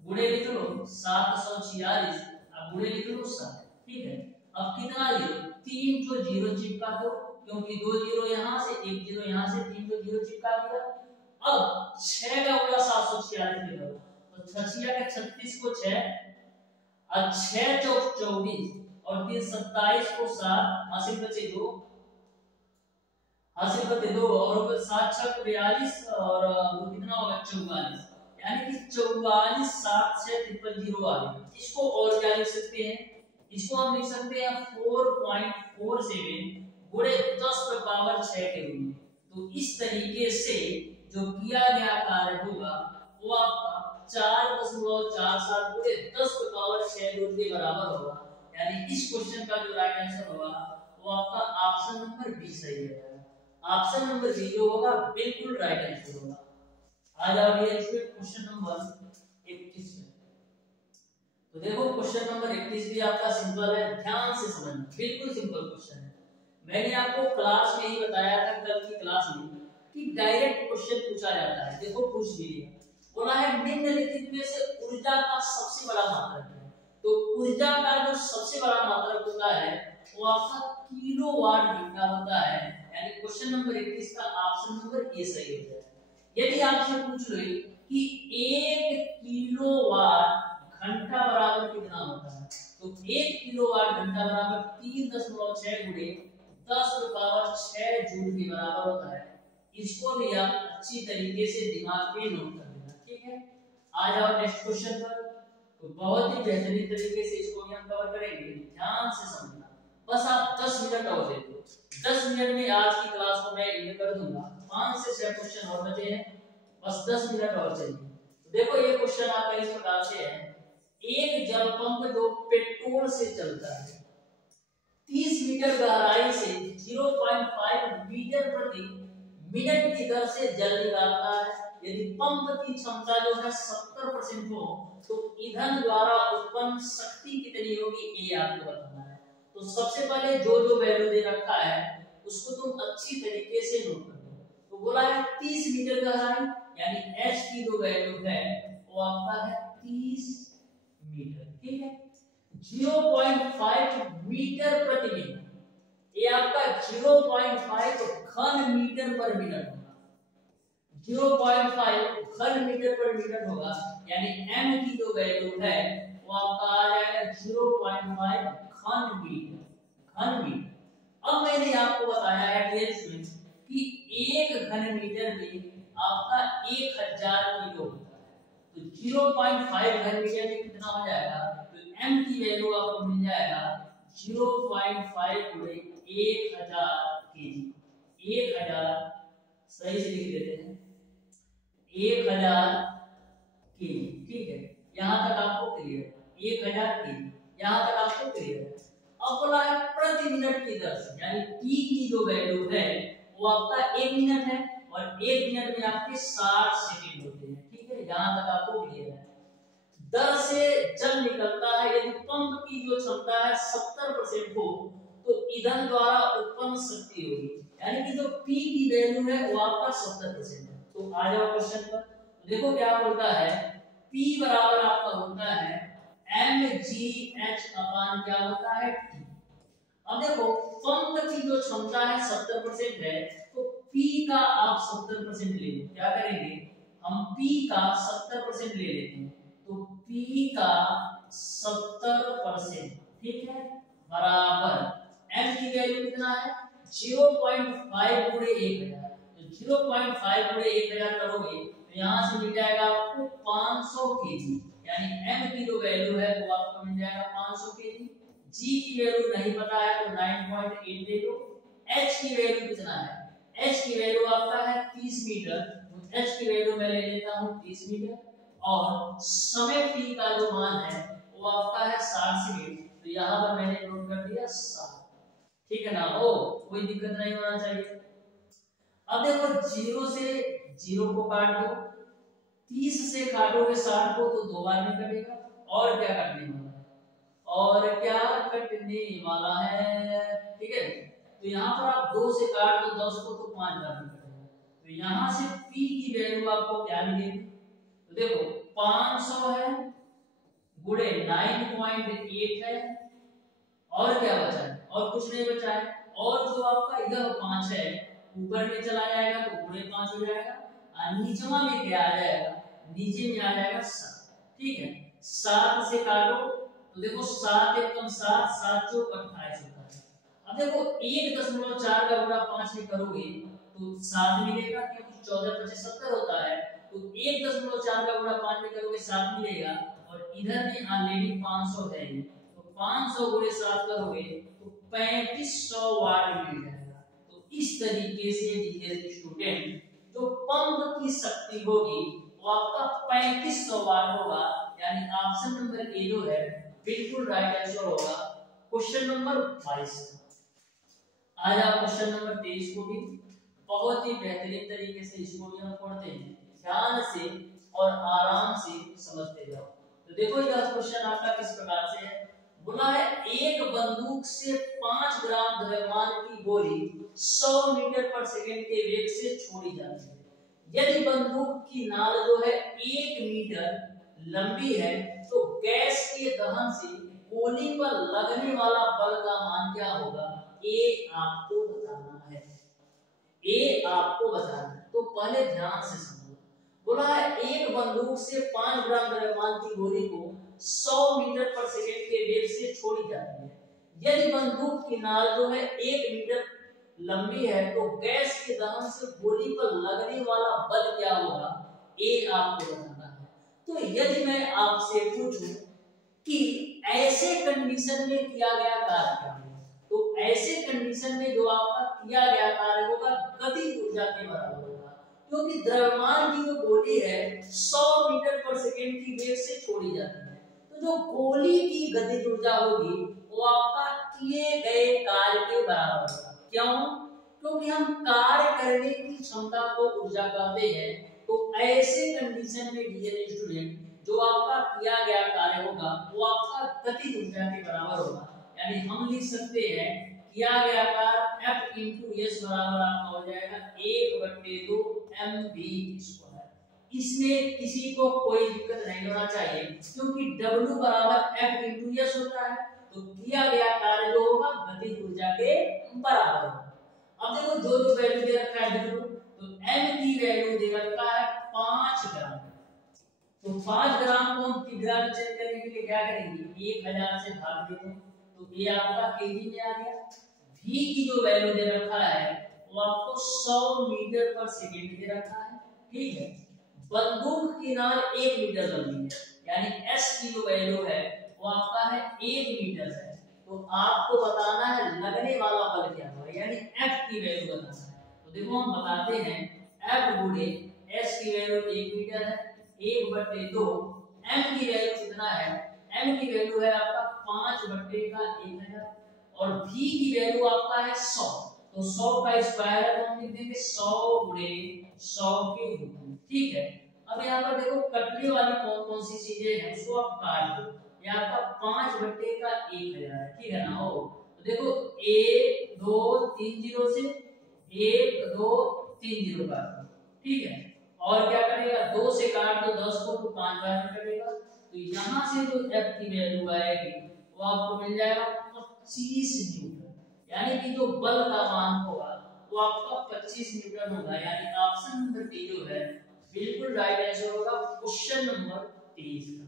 गुणे लिख लो 746 अब गुणे लिख लो 7, ठीक है। अब कितना जीरो, 3 तो 0 चिपका दो, क्योंकि 2 0 यहाँ से 1 0 यहाँ से, 3 तो 0 चिपका दिया। अब 6 का गुणा 746 में करो, तो 6 का 36 को 6 और 6 चौक 24 और 3 27 को 7 हासिल बचे 2, हासिल करते 2 और 7 6 42 और वो कितना होगा 44, यानी कि 44 7 6 0 आ गया। इसको और क्या लिख सकते हैं, इसको हम लिख सकते हैं 4.47 गुणे 10 पर पावर 6 के रूप में। तो इस तरीके से जो किया गया कार्य होगा वो आपका 4.47 गुणे 10 पर पावर 6 जूल के बराबर होगा, यानी इस क्वेश्चन का जो राइट आंसर होगा वो आपका ऑप्शन नंबर बी सही है। ऑप्शन नंबर बी जो होगा बिल्कुल राइट आंसर होगा। आ जाओ डियर स्टूडेंट क्वेश्चन नंबर 21 में। तो देखो क्वेश्चन नंबर 21 भी आपका सिंपल है, ध्यान से समझना, बिल्कुल सिंपल क्वेश्चन है। मैंने आपको क्लास में ही बताया था कल की क्लास में कि डायरेक्ट क्वेश्चन पूछा जाता है। देखो पूछ भी लिया, बोला है निम्नलिखित में से ऊर्जा का सबसे बड़ा मात्रक है। तो ऊर्जा का जो सबसे बड़ा मात्रक होता है वो आपका किलोवाट घंटा होता है, यानी क्वेश्चन नंबर 21 का ऑप्शन नंबर ए सही हो जाएगा। यदि आपसे पूछ ले कि 1 किलोवाट घंटा बराबर कितना होता है, तो 1 किलोवाट घंटा बराबर 3.6 गुणे 10 की पावर 6 जूल के बराबर होता है। इसको भी आप अच्छी तरीके से दिमाग में नोट कर लेना, ठीक है। आ जाओ नेक्स्ट क्वेश्चन पर। तो बहुत ही बेहतरीन तरीके से इसको भी हम कवर करेंगे, ध्यान से समझना। बस आप 10 मिनट और दे दो, 10 मिनट में आज की क्लास को मैं एंड कर दूंगा। 5 से 6 क्वेश्चन और बचे हैं, बस 10 मिनट और चाहिए। तो देखो ये क्वेश्चन आपका इस प्रकार से है, एक जल पंप जो पेट्रोल से चलता है, 30 मीटर गहराई से 0.5 मीटर प्रति मिनट की दर से जल निकालता है। यदि पंप की क्षमता जो है 70% हो तो ईंधन द्वारा उत्पन्न शक्ति कितनी होगी, ये आपको बताना है। तो सबसे पहले जो जो वैल्यू दे रखा है उसको तुम अच्छी तरीके से नोट कर लो। तो बोला है 30 मीटर गहराई, यानी h की जो वैल्यू है वो आपका है 30 मीटर, ठीक है। 0.5 मीटर प्रति मिनट, ये आपका 0.5 घन मीटर पर मिनट होगा। 0.5 घन मीटर पर मिनट होगा, यानी m की जो वैल्यू है वो आपका आ जाएगा 0.5 घन मीटर। अब मैंने आपको बताया है डियर स्टूडेंट्स कि एक घन मीटर में आपका 1000 किलो होता है। तो 0.5 घन मीटर में कितना हो जाएगा, तो m की वैल्यू आपको मिल जाएगा 0.5 गुणे 1000 केजी। 1000 सही से लिख देते हैं, 1000 केजी, ठीक है। यहां तक आपको क्लियर है, 1000 केजी, यहां तक आपको क्लियर है। अब बोला है प्रति मिनट की दर से, यानी t की जो वैल्यू है वो आपका 1 मिनट है और 1 मिनट में आपके 60 सेकंड होते हैं, ठीक है। यहां तक आपको क्लियर है। दर से जल निकलता है, यदि पंप की जो क्षमता है 70% हो तो ईंधन द्वारा उत्पन्न शक्ति होगी, यानी कि जो P की वैल्यू है वो आपका 70% है। तो आ जाओ क्वेश्चन पर, देखो क्या बोलता है, P बराबर आपका होता है mgh अपान क्या होता है T। अब देखो पंप की जो क्षमता है 70% है, तो P का आप 70% ले लो। क्या करेंगे हम, P का 70% ले लेते हैं, तो P का 70%, ठीक है, बराबर m की वैल्यू कितना है 0.5 गुणे 1000। तो 0.5 गुणे 1000 करोगे तो यहां से मिल जाएगा आपको 500 केजी, यानी m की जो वैल्यू है वो आपको मिल जाएगा 500 केजी। g की वैल्यू नहीं पता है तो 9.8 ले लो। h की वैल्यू कितना है, h की वैल्यू आपका है 30 मीटर, तो h की वैल्यू मैं ले लेता हूं 30 मीटर, और समय t का जो मान है वो आपका है 60 सेकंड, तो यहां पर मैंने नोट कर दिया 60, ठीक है ना। ओ कोई दिक्कत नहीं होना चाहिए। अब देखो 0 से 0 को काट दो, 30 से काटोगे 60 को तो 2 बार में कटेगा, और क्या काटने वाला है, और क्या कटने वाला है, ठीक है। तो यहाँ पर आप 2 से काट दो 10 को तो 5 बार में कटेगा। तो यहाँ से P की वैल्यू आपको क्या मिलेगी, तो देखो 500 है गुणे 9.8 है, और क्या बचा है, और कुछ नहीं बचा है, और जो आपका इधर 5 है ऊपर में चला जाएगा तो गुणे 5 हो जाएगा, और नीचवा में क्या आ जाएगा, नीचे में आ जाएगा 7, ठीक है। 7 से काटो तो देखो 7 एकम 7, 7 चौक 28 होता है। अब देखो 1.4 का गुणा 5 में करोगे तो 7 मिलेगा, क्योंकि 14 × 70 होता है, तो 1.4 का गुणा 5 में करोगे 7 मिलेगा, और इधर में ऑलरेडी 500 है, तो 500 गुणे 7 करोगे तो 3500 वाट मिल जाएगा। तो इस तरीके से डियर स्टूडेंट जो पंप की शक्ति होगी वो आपका 3500 वाट होगा, यानी ऑप्शन नंबर ए जो है बिल्कुल राइट आंसर होगा क्वेश्चन नंबर 22। आज आप क्वेश्चन नंबर 23 को भी बहुत ही बेहतरीन तरीके से इसको भी हम पढ़ते हैं, ध्यान से और आराम से समझते जाओ। तो देखो यह क्वेश्चन आपका किस प्रकार से है, बोला है एक बंदूक से 5 ग्राम द्रव्यमान की गोली 100 मीटर पर सेकंड के वेग से छोड़ी जाती है। यदि बंदूक की नाल जो है 1 मीटर लंबी है तो गैस के दहन से गोली पर लगने वाला बल का मान क्या होगा, ये आपको बताना है, ये आपको बताना है। तो पहले ध्यान से समझो, बोला है एक बंदूक से 5 ग्राम द्रव्यमान की गोली को 100 मीटर पर सेकंड के वेग से छोड़ी जाती है। यदि बंदूक की नाल जो है 1 मीटर लंबी है तो गैस के दहन से गोली पर लगने वाला बल क्या होगा, ये आपको बताना है। तो यदि मैं आपसे पूछूं कि ऐसे कंडीशन में किया गया कार्य क्या है, तो ऐसे कंडीशन में जो आपका किया गया कार्य होगा गतिज ऊर्जा के बराबर होगा, क्योंकि द्रव्यमान की जो गोली है 100 मीटर पर सेकंड की वेग से छोड़ी जाती है, तो जो गोली की गतिज ऊर्जा होगी वो आपका किए गए कार्य के बराबर होगा। क्यों? क्योंकि हम कार्य करने की क्षमता को ऊर्जा कहते हैं। तो ऐसे कंडीशन में डियर स्टूडेंट जो आपका किया गया कार्य होगा वो आपका गतिज ऊर्जा के बराबर होगा। यानी हम लिख सकते हैं किया गया कार्य F into S बराबर आपका हो जाएगा 1/2 mv²। इसमें किसी को कोई दिक्कत नहीं होना चाहिए क्योंकि W बराबर F into S होता है। तो किया गया कार्य जो होगा गतिज ऊर्जा के बराबर होगा। अब देखो जो वैल्यू दे रखा है देखो, तो m की वैल्यू दे रखा है 5 ग्राम। तो 5 ग्राम को हम किग्रा में चेंज करने के लिए क्या करेंगे 1000 से भाग देते हैं तो ये आपका केजी में आ गया। v की जो वैल्यू दे रखा है वो आपको 100 मीटर पर सेकंड दे रखा है। ठीक है, बंदूक की नाल 1 मीटर लंबी है यानी s की जो वैल्यू है वो आपका है 1 मीटर है। तो आपको बताना है लगने वाला बल क्या होगा यानी F की वैल्यू बताना है। तो देखो हम बताते हैं F गुणे S की वैल्यू 1 मीटर है 1/2 M की वैल्यू कितना है M की वैल्यू है आपका 5/1000 और V की वैल्यू आपका है 100। तो 100 का स्क्वायर है तो हम लिख देंगे 100 गुणे 100 के रूप में। ठीक है, अब यहाँ पर देखो कटने वाली कौन कौन सी चीजें हैं उसको आप काट दो। ये आपका 5/1000 है। ठीक है ना हो, तो देखो 1 2 3 0 से 1 2 3 0 काट दो। ठीक है, और क्या करेगा 2 से काट दो 10 को तो 5 बार में कटेगा। तो यहाँ से जो F की वैल्यू आएगी वो आपको मिल जाएगा 25 न्यूटन। यानी कि जो बल का मान होगा वो आपका 25 न्यूटन होगा। यानी ऑप्शन नंबर डी जो है बिल्कुल राइट आंसर होगा क्वेश्चन नंबर 23 का।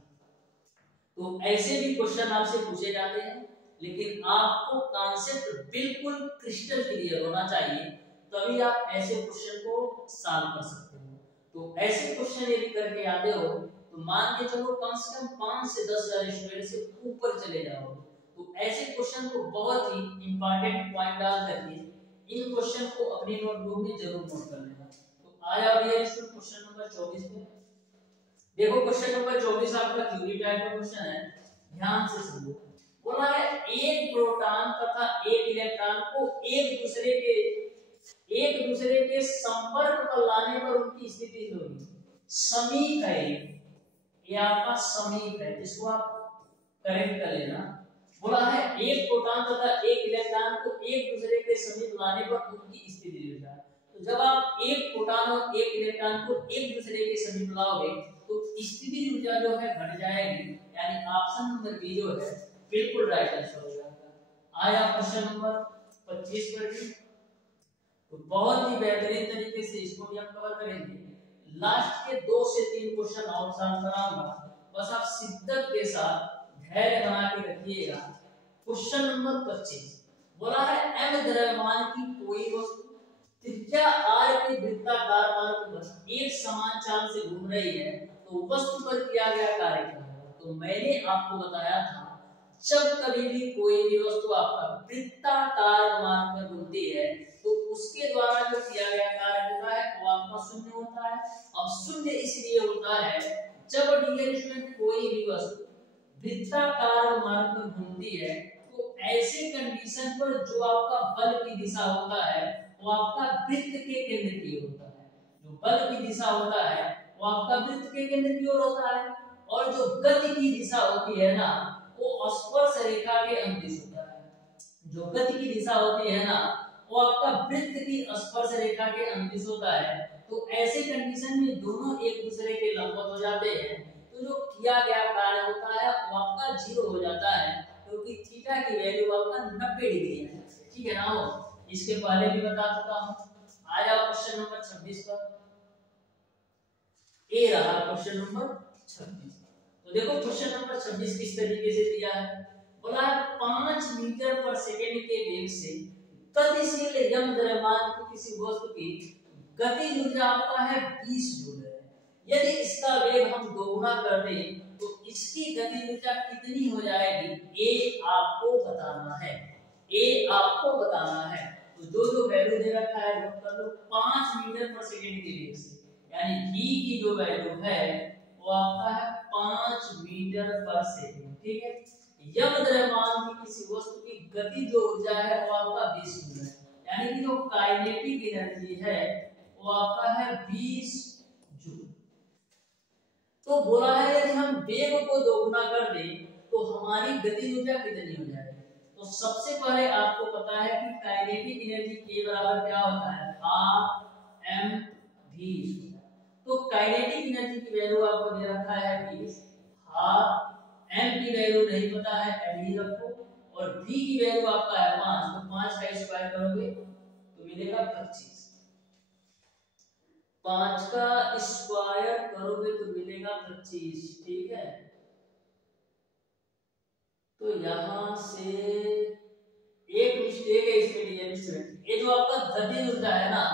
तो ऐसे भी क्वेश्चन आपसे पूछे जाते हैं लेकिन आपको कॉन्सेप्ट बिल्कुल क्रिस्टल क्लियर होना चाहिए तभी आप ऐसे क्वेश्चन को सॉल्व कर सकते हो। तो ऐसे क्वेश्चन यदि करके आते हो तो मान के चलो कम से कम 5 से 10,000 स्टूडेंट से ऊपर चले जाओगे। तो ऐसे क्वेश्चन को बहुत ही इंपॉर्टेंट पॉइंट डाल करके इन क्वेश्चन को अपनी नोटबुक में जरूर नोट कर लेना। तो आ जाओ ये क्वेश्चन नंबर 24 पे। देखो क्वेश्चन नंबर 24 आपका क्यूरी टाइप का क्वेश्चन है, ध्यान से सुनो। बोला है एक प्रोटॉन तथा एक इलेक्ट्रॉन को एक दूसरे के संपर्क पर लाने पर उनकी स्थिति होगी। समीप है ये आपका समीप है जिसको आप करेक्ट कर लेना। बोला है एक प्रोटॉन तथा एक इलेक्ट्रॉन को एक दूसरे के समीप लाने पर उनकी स्थिति होगी। तो जब आप एक प्रोटॉन और एक इलेक्ट्रॉन को एक दूसरे के समीप लाओगे तो स्थिति ऊर्जा जो है घट जाएगी। यानी ऑप्शन नंबर बी जो है बिल्कुल राइट आंसर हो जाएगा। आया क्वेश्चन नंबर 25 पर भी तो बहुत ही बेहतरीन तरीके से इसको भी हम कवर करेंगे। लास्ट के 2 से 3 क्वेश्चन और सॉल्व कराऊंगा, बस आप शिद्दत के साथ धैर्य बना के रखिएगा। क्वेश्चन नंबर 25 बोला है m द्रव्यमान की कोई वस्तु त्रिज्या r के वृत्ताकार मार्ग पर एक समान चाल से घूम रही है तो वस्तु पर किया गया कार्य क्या होगा। तो मैंने आपको बताया था जब कभी भी कोई भी वस्तु आपका वृत्ताकार मार्ग पर घूमती है तो उसके द्वारा जो किया गया कार्य होता है वो आपका शून्य होता है। अब शून्य इसलिए होता है जब डियर स्टूडेंट कोई भी वस्तु वृत्ताकार मार्ग पर घूमती है तो ऐसे कंडीशन पर जो आपका बल की दिशा होता है वो आपका वृत्त के केंद्र की ओर होता है। जो बल की दिशा होता है वो आपका वृत्त के केंद्र की ओर होता है और जो गति की दिशा होती है ना वो स्पर्श रेखा के अनुदिश होता है। जो गति की दिशा होती है ना वो आपका वृत्त की स्पर्श रेखा के अनुदिश होता है। तो ऐसे कंडीशन में दोनों एक दूसरे के लंबवत हो जाते हैं तो जो किया गया कार्य होता है वो आपका 0 हो जाता है क्योंकि थीटा की वैल्यू आपका 90 डिग्री है। ठीक है ना, वो इसके पहले भी बता चुका हूं। आ जाओ क्वेश्चन नंबर 26 पर। ए रहा क्वेश्चन नंबर 26। तो देखो क्वेश्चन नंबर 26 किस तरीके से दिया है। बोला है 5 मीटर पर सेकंड के वेग से गतिशील यम द्रव्यमान की किसी वस्तु की गतिज ऊर्जा आपका है 20 जूल है। यदि इसका वेग हम दोगुना कर दें तो इसकी गतिज ऊर्जा कितनी हो जाएगी ए आपको बताना है। ए आपको बताना है। तो जो वैल्यू दे रखा है नोट कर लो 5 मीटर पर सेकंड के वेग से यानी v की जो वैल्यू है वो आपका है 5 मीटर पर सेकंड। ठीक है, यम द्रव्यमान की किसी वस्तु की गति जो ऊर्जा है वो आपका 20 जूल है, यानी कि जो काइनेटिक एनर्जी है वो आपका है 20 जूल। तो बोला है यदि हम वेग को दोगुना कर दें तो हमारी गति ऊर्जा कितनी हो जाएगी। तो सबसे पहले आपको पता है कि काइनेटिक एनर्जी के बराबर क्या होता है, हाफ एम वी स्क्वायर। तो काइनेटिक एनर्जी की वैल्यू आपको दे रखा है 20, हाफ एम की वैल्यू नहीं पता है, एम ही रखो, और वी की वैल्यू आपका है 5, तो 5 का स्क्वायर करोगे तो मिलेगा 25, 5 का स्क्वायर करोगे तो मिलेगा 25, ठीक है। तो यहां से एक मिस्टेक है इसके लिए स्टूडेंट, ये जो आपका गति ऊर्जा है ना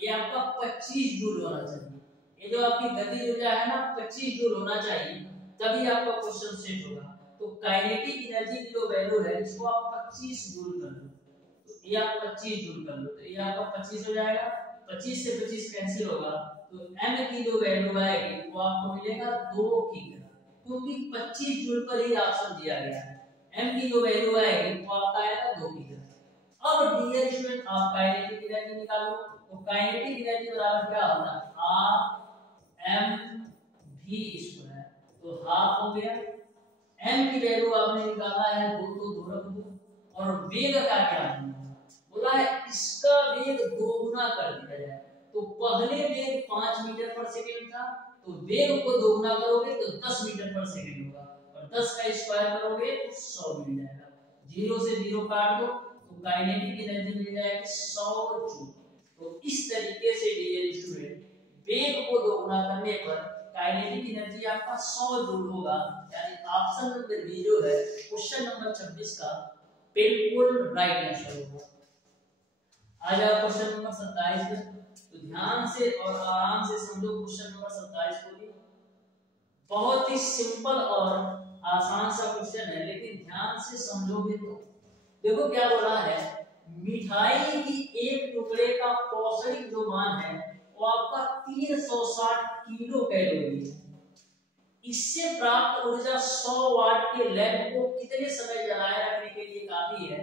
ये आपका 25 जूल होना चाहिए, ये जो आपकी गति ऊर्जा है ना 25 जूल होना चाहिए, तभी आपका क्वेश्चन सेट होगा। तो काइनेटिक एनर्जी की जो वैल्यू है इसको आप 25 जूल कर लो, तो ये आप 25 जूल कर लो, तो ये आपका 25 हो जाएगा, 25 से 25 कैंसिल होगा, तो m की जो वैल्यू आएगी वो आपको मिलेगा 2 की ग्राम, क्योंकि 25 जूल पर ही ऑप्शन दिया गया है। m की जो वैल्यू आएगी वो आपका आएगा 2 की ग्राम। अब डियर स्टूडेंट आप काइनेटिक एनर्जी निकालो, तो काइनेटिक एनर्जी बराबर क्या होता है, हाफ एम वी स्क्वायर, तो हाफ हो गया, m की वैल्यू आपने निकाला है 2, तो 2 रख दो, और वेग का क्या बोला है, इसका वेग दोगुना कर दिया जाए। तो पहले वेग 5 मीटर पर सेकंड था, तो वेग को दोगुना करोगे तो 10 मीटर पर सेकंड होगा, और 10 का स्क्वायर करोगे तो 100 मिल जाएगा, 0 से 0 काट दो तो काइनेटिक एनर्जी मिल जाएगी 100 जूल। तो इस तरीके से डियर स्टूडेंट वेग को दोगुना करने पर काइनेटिक एनर्जी आपका 100 जूल होगा, यानी ऑप्शन नंबर बी जो है क्वेश्चन नंबर 26 का बिल्कुल राइट आंसर होगा। आ जाओ क्वेश्चन नंबर 27 पे, तो ध्यान से और आराम से समझो क्वेश्चन नंबर 27 को भी। बहुत ही सिंपल और आसान सा क्वेश्चन है, लेकिन ध्यान से समझोगे तो देखो क्या बोला है, मिठाई की एक टुकड़े का औसत जो मान है वो आपका 360 किलो कैलोरी है। इससे प्राप्त ऊर्जा 100 वाट के लैंप को कितने समय जलाए रखने के लिए काफी है,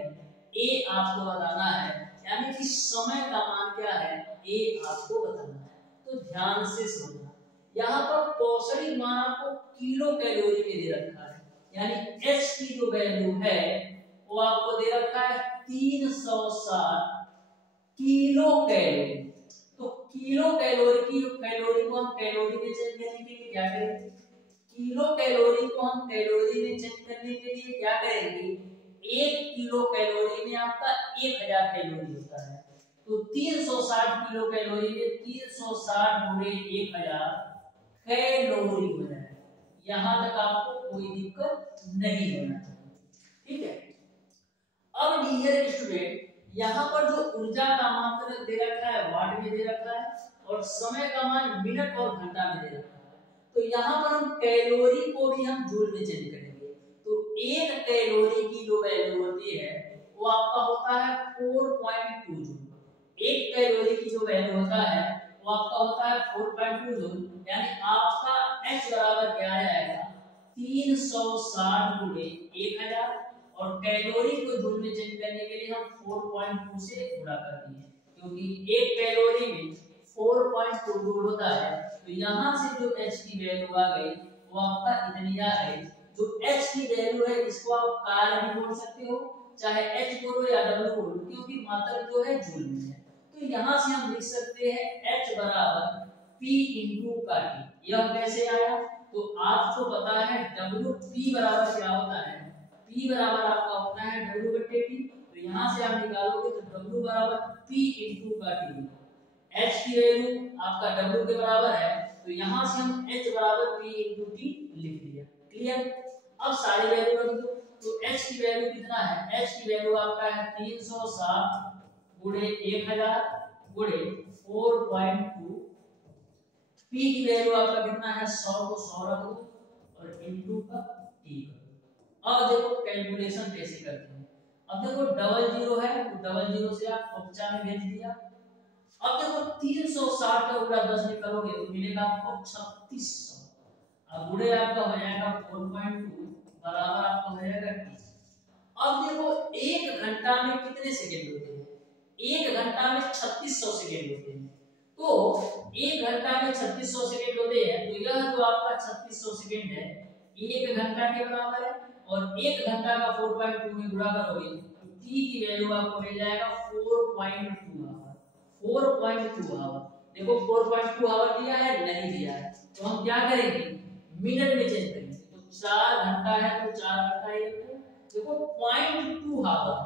ए आपको बताना है, यानी कि समय का मान क्या है ए आपको बताना है। तो ध्यान से समझना, यहाँ पर औसत मान आपको किलो कैलोरी में दे रखा है, यानी एच की जो वैल्यू है वो आपको दे रखा है 360 किलो कैलोरी। तो किलो कैलोरी को हम कैलोरी में चेंज करने के लिए क्या करेंगे, किलो कैलोरी को हम कैलोरी में चेंज करने के लिए क्या करेंगे, 1 किलो कैलोरी में आपका 1000 कैलोरी होता है, तो 360 किलो कैलोरी में 360 गुणे 1000 कैलोरी हो जाएगा। यहां तक आपको कोई दिक्कत नहीं होना चाहिए, ठीक है। अब डियर स्टूडेंट यहाँ पर जो ऊर्जा का मात्रक दे रखा है वाट में दे रखा है, और समय का मान मिनट और घंटा में दे रखा है, तो यहाँ पर हम कैलोरी को भी हम जूल में चेंज करेंगे। तो 1 कैलोरी की जो वैल्यू होती है वो आपका होता है 4.2 जूल। 1 कैलोरी की जो वैल्यू होता है वो आपका होता है 4.2 जूल, यानी आपका H बराबर क्या आएगा 360 गुणे 1000, और कैलोरी को जूल में चेंज करने के लिए हम 4.2 से गुणा कर दिए, क्योंकि 1 कैलोरी में 4.2 जूल होता है। तो यहाँ से जो H की वैल्यू आ गई वो आपका इतनी आ गई। जो H की वैल्यू है इसको आप कार्य भी बोल सकते हो, चाहे H बोलो या W बोलो, क्योंकि मात्रक जो है जूल में है। तो यहाँ से हम लिख सकते हैं H बराबर P इंटू का T। यह कैसे आया, तो आपको पता है W P बराबर क्या होता है, P बराबर आपका होता है W बटे T। तो यहाँ से आप निकालोगे तो W बराबर P इंटू का T। H की वैल्यू आपका W के बराबर है, तो यहाँ से हम H बराबर P इंटू T लिख दिया। क्लियर, अब सारी वैल्यू रख दो। तो H की वैल्यू कितना है, H की वैल्यू आपका है 360 गुणे 1000 गुणे 4.2, P की वैल्यू आपका कितना है 100 को 100 रख दो और इंटू का T करो। अब देखो कैलकुलेशन कैसे करते हैं। अब देखो डबल जीरो है तो डबल जीरो से आप ऑप्शन में भेज दिया। अब देखो 360 का पूरा 10 निकालोगे तो मिलेगा आपको 3600, अब गुणे आपका हो जाएगा 4.2 बराबर आपका हो जाएगा t। अब देखो 1 घंटा में कितने सेकंड होते हैं? 1 घंटा में 3600 सेकंड होते हैं। तो 1 घंटा में 3600 सेकंड होते हैं, तो यह जो आपका 3600 सेकंड है 1 घंटा के बराबर है, और 1 घंटा का 4.2 में गुणा करोगे तो t की वैल्यू आपको मिल जाएगा 4.2 आवर। 4.2 आवर, देखो 4.2 आवर दिया है नहीं दिया है, तो हम क्या करेंगे मिनट में चेंज करेंगे। तो 4 घंटा है तो 4 घंटा ही देखो 0.2 आवर,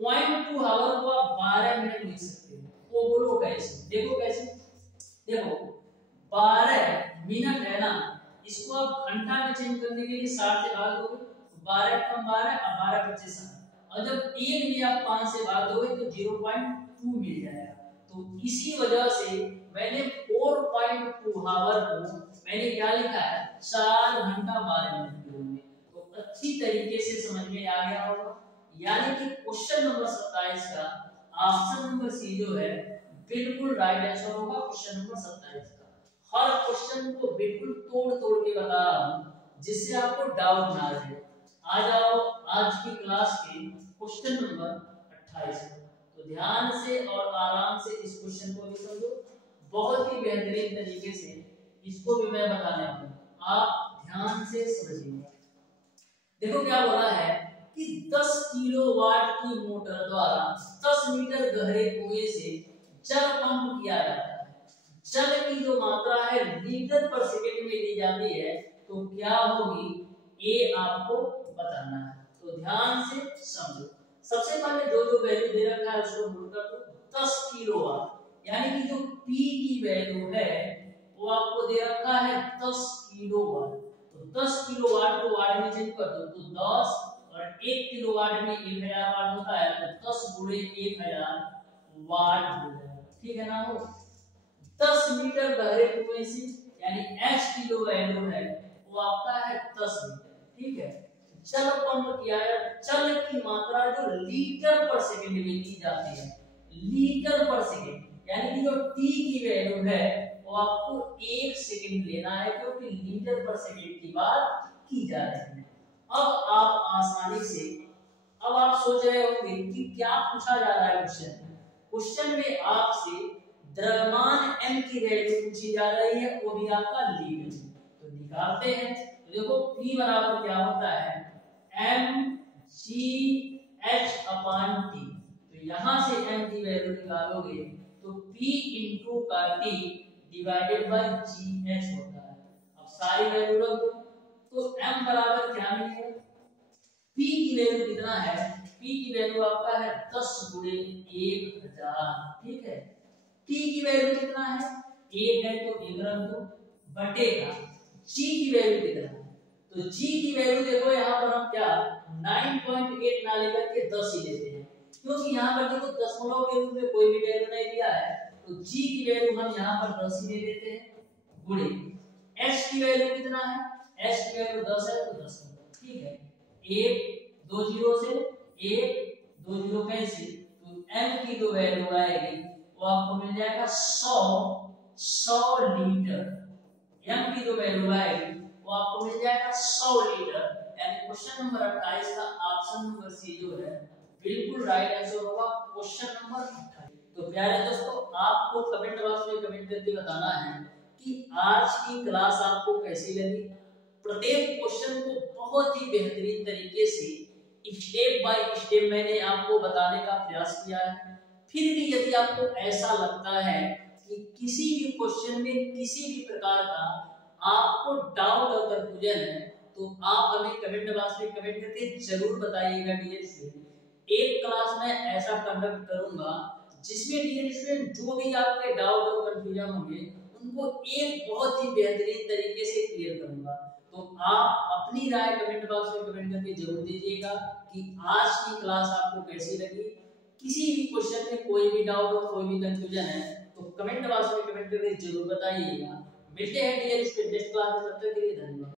0.2 आवर को आप 12 मिनट लिख सकते हो। तो बोलो कैसे? देखो कैसे, देखो 12 मिनट है ना, इसको आप घंटा में चेंज करने के लिए 60 से भाग दोगे, 12 कम 12 और 12 25 और जब 1 में आप 5 से भाग दोगे तो 0.2 मिल जाएगा। तो इसी वजह से मैंने 4.2 आवर को मैंने क्या लिखा है 4 घंटा 12 मिनट के रूप में। तो अच्छी तरीके से समझ में आ गया होगा, यानी कि क्वेश्चन नंबर 27 का ऑप्शन नंबर सी जो है बिल्कुल राइट आंसर होगा क्वेश्चन नंबर 27 का। हर क्वेश्चन को बिल्कुल तोड़ तोड़ के बता रहा हूं जिससे आपको डाउट ना रहे। आ जाओ आज की क्लास के क्वेश्चन नंबर 28 पर। तो ध्यान से और आराम से इस क्वेश्चन को भी समझो, बहुत ही बेहतरीन तरीके से इसको भी मैं बताने वाला हूं, आप ध्यान से समझिएगा। देखो क्या बोला है कि 10 किलोवाट की मोटर द्वारा 10 मीटर गहरे कुएं से जल पंप किया जाता है। जल की जो मात्रा है लीटर पर सेकंड में दी जाती है, तो क्या होगी ये आपको बताना है। तो ध्यान से समझो। सबसे पहले जो जो वैल्यू दे रखा है उसको नोट कर दो। 10 किलोवाट यानी कि जो P की वैल्यू है वो आपको दे रखा है 10 किलोवाट। तो 10 किलोवाट को वाट में चेंज कर दो तो 10 और 1 किलोवाट में 1000 वाट होता है, तो 10 गुणे 1000 वाट हो जाएगा। ठीक है ना? हो 10 मीटर गहरे कुएं से यानी H की जो वैल्यू है वो आपका है 10 मीटर। ठीक है, जल पंप किया है, जल की मात्रा जो लीटर पर सेकंड में दी जाती है, लीटर पर सेकंड यानी कि जो T की वैल्यू है वो आपको 1 सेकंड लेना है क्योंकि लीटर पर सेकंड की बात की जा रही है। अब आप आसानी से अब आप सोच रहे होंगे कि क्या पूछा जा रहा है क्वेश्चन में आपसे द्रव्यमान m की वैल्यू पूछी जा रही है, वो भी आपका लीटर में। तो निकालते हैं। तो देखो P बराबर क्या होता है mgh/t। तो यहां से m की वैल्यू निकालोगे तो P इंटू का T डिवाइडेड बाय gh होता है। अब सारी वैल्यू रख दो तो m बराबर क्या मिलेगा, P की वैल्यू कितना है, P की वैल्यू आपका है 10 गुणे 1000। ठीक है, T की वैल्यू कितना है 1 है तो 1 रख दो बटेगा G की वैल्यू कितना है, तो G की वैल्यू देखो यहाँ पर हम क्या 9.8 ना लेकर के 10 ही लेते हैं क्योंकि यहाँ पर देखो दशमलव के रूप में कोई भी वैल्यू नहीं दिया है, तो G की वैल्यू हम यहाँ पर 10 ही ले लेते हैं गुणे H की वैल्यू कितना है, H की वैल्यू 10 है तो 10। ठीक है, 1 2 0 से 1 2 0 कैसे, तो m की जो वैल्यू आएगी वो आपको मिल जाएगा 100 लीटर। m की जो वैल्यू आएगी वो आपको मिल जाएगा 100 लीटर। यानी क्वेश्चन नंबर 28 का ऑप्शन नंबर सी जो है बिल्कुल राइट आंसर होगा क्वेश्चन नंबर 28। तो प्यारे दोस्तों, आपको कमेंट बॉक्स में कमेंट करके बताना है कि आज की क्लास आपको कैसी लगी। प्रत्येक क्वेश्चन को बहुत ही बेहतरीन तरीके से स्टेप बाय स्टेप मैंने आपको बताने का प्रयास किया है। फिर भी यदि आपको ऐसा लगता है कि किसी भी क्वेश्चन में किसी भी प्रकार का आपको डाउट और कंफ्यूजन है तो आप हमें कमेंट बॉक्स में कमेंट करके जरूर बताइएगा। डियर स्टूडेंट, एक क्लास में ऐसा कंडक्ट करूंगा जिसमें डियर स्टूडेंट जो भी आपके डाउट और कंफ्यूजन होंगे उनको एक बहुत ही बेहतरीन तरीके से क्लियर करूंगा। तो आप अपनी राय कमेंट बॉक्स में कमेंट करके जरूर दीजिएगा कि आज की क्लास आपको कैसी लगी। किसी भी क्वेश्चन में कोई भी डाउट और कोई भी कंफ्यूजन है तो कमेंट बॉक्स में कमेंट करके जरूर बताइएगा। मिलते हैं डियर स्टूडेंट नेक्स्ट क्लास में, तब तक के लिए धन्यवाद।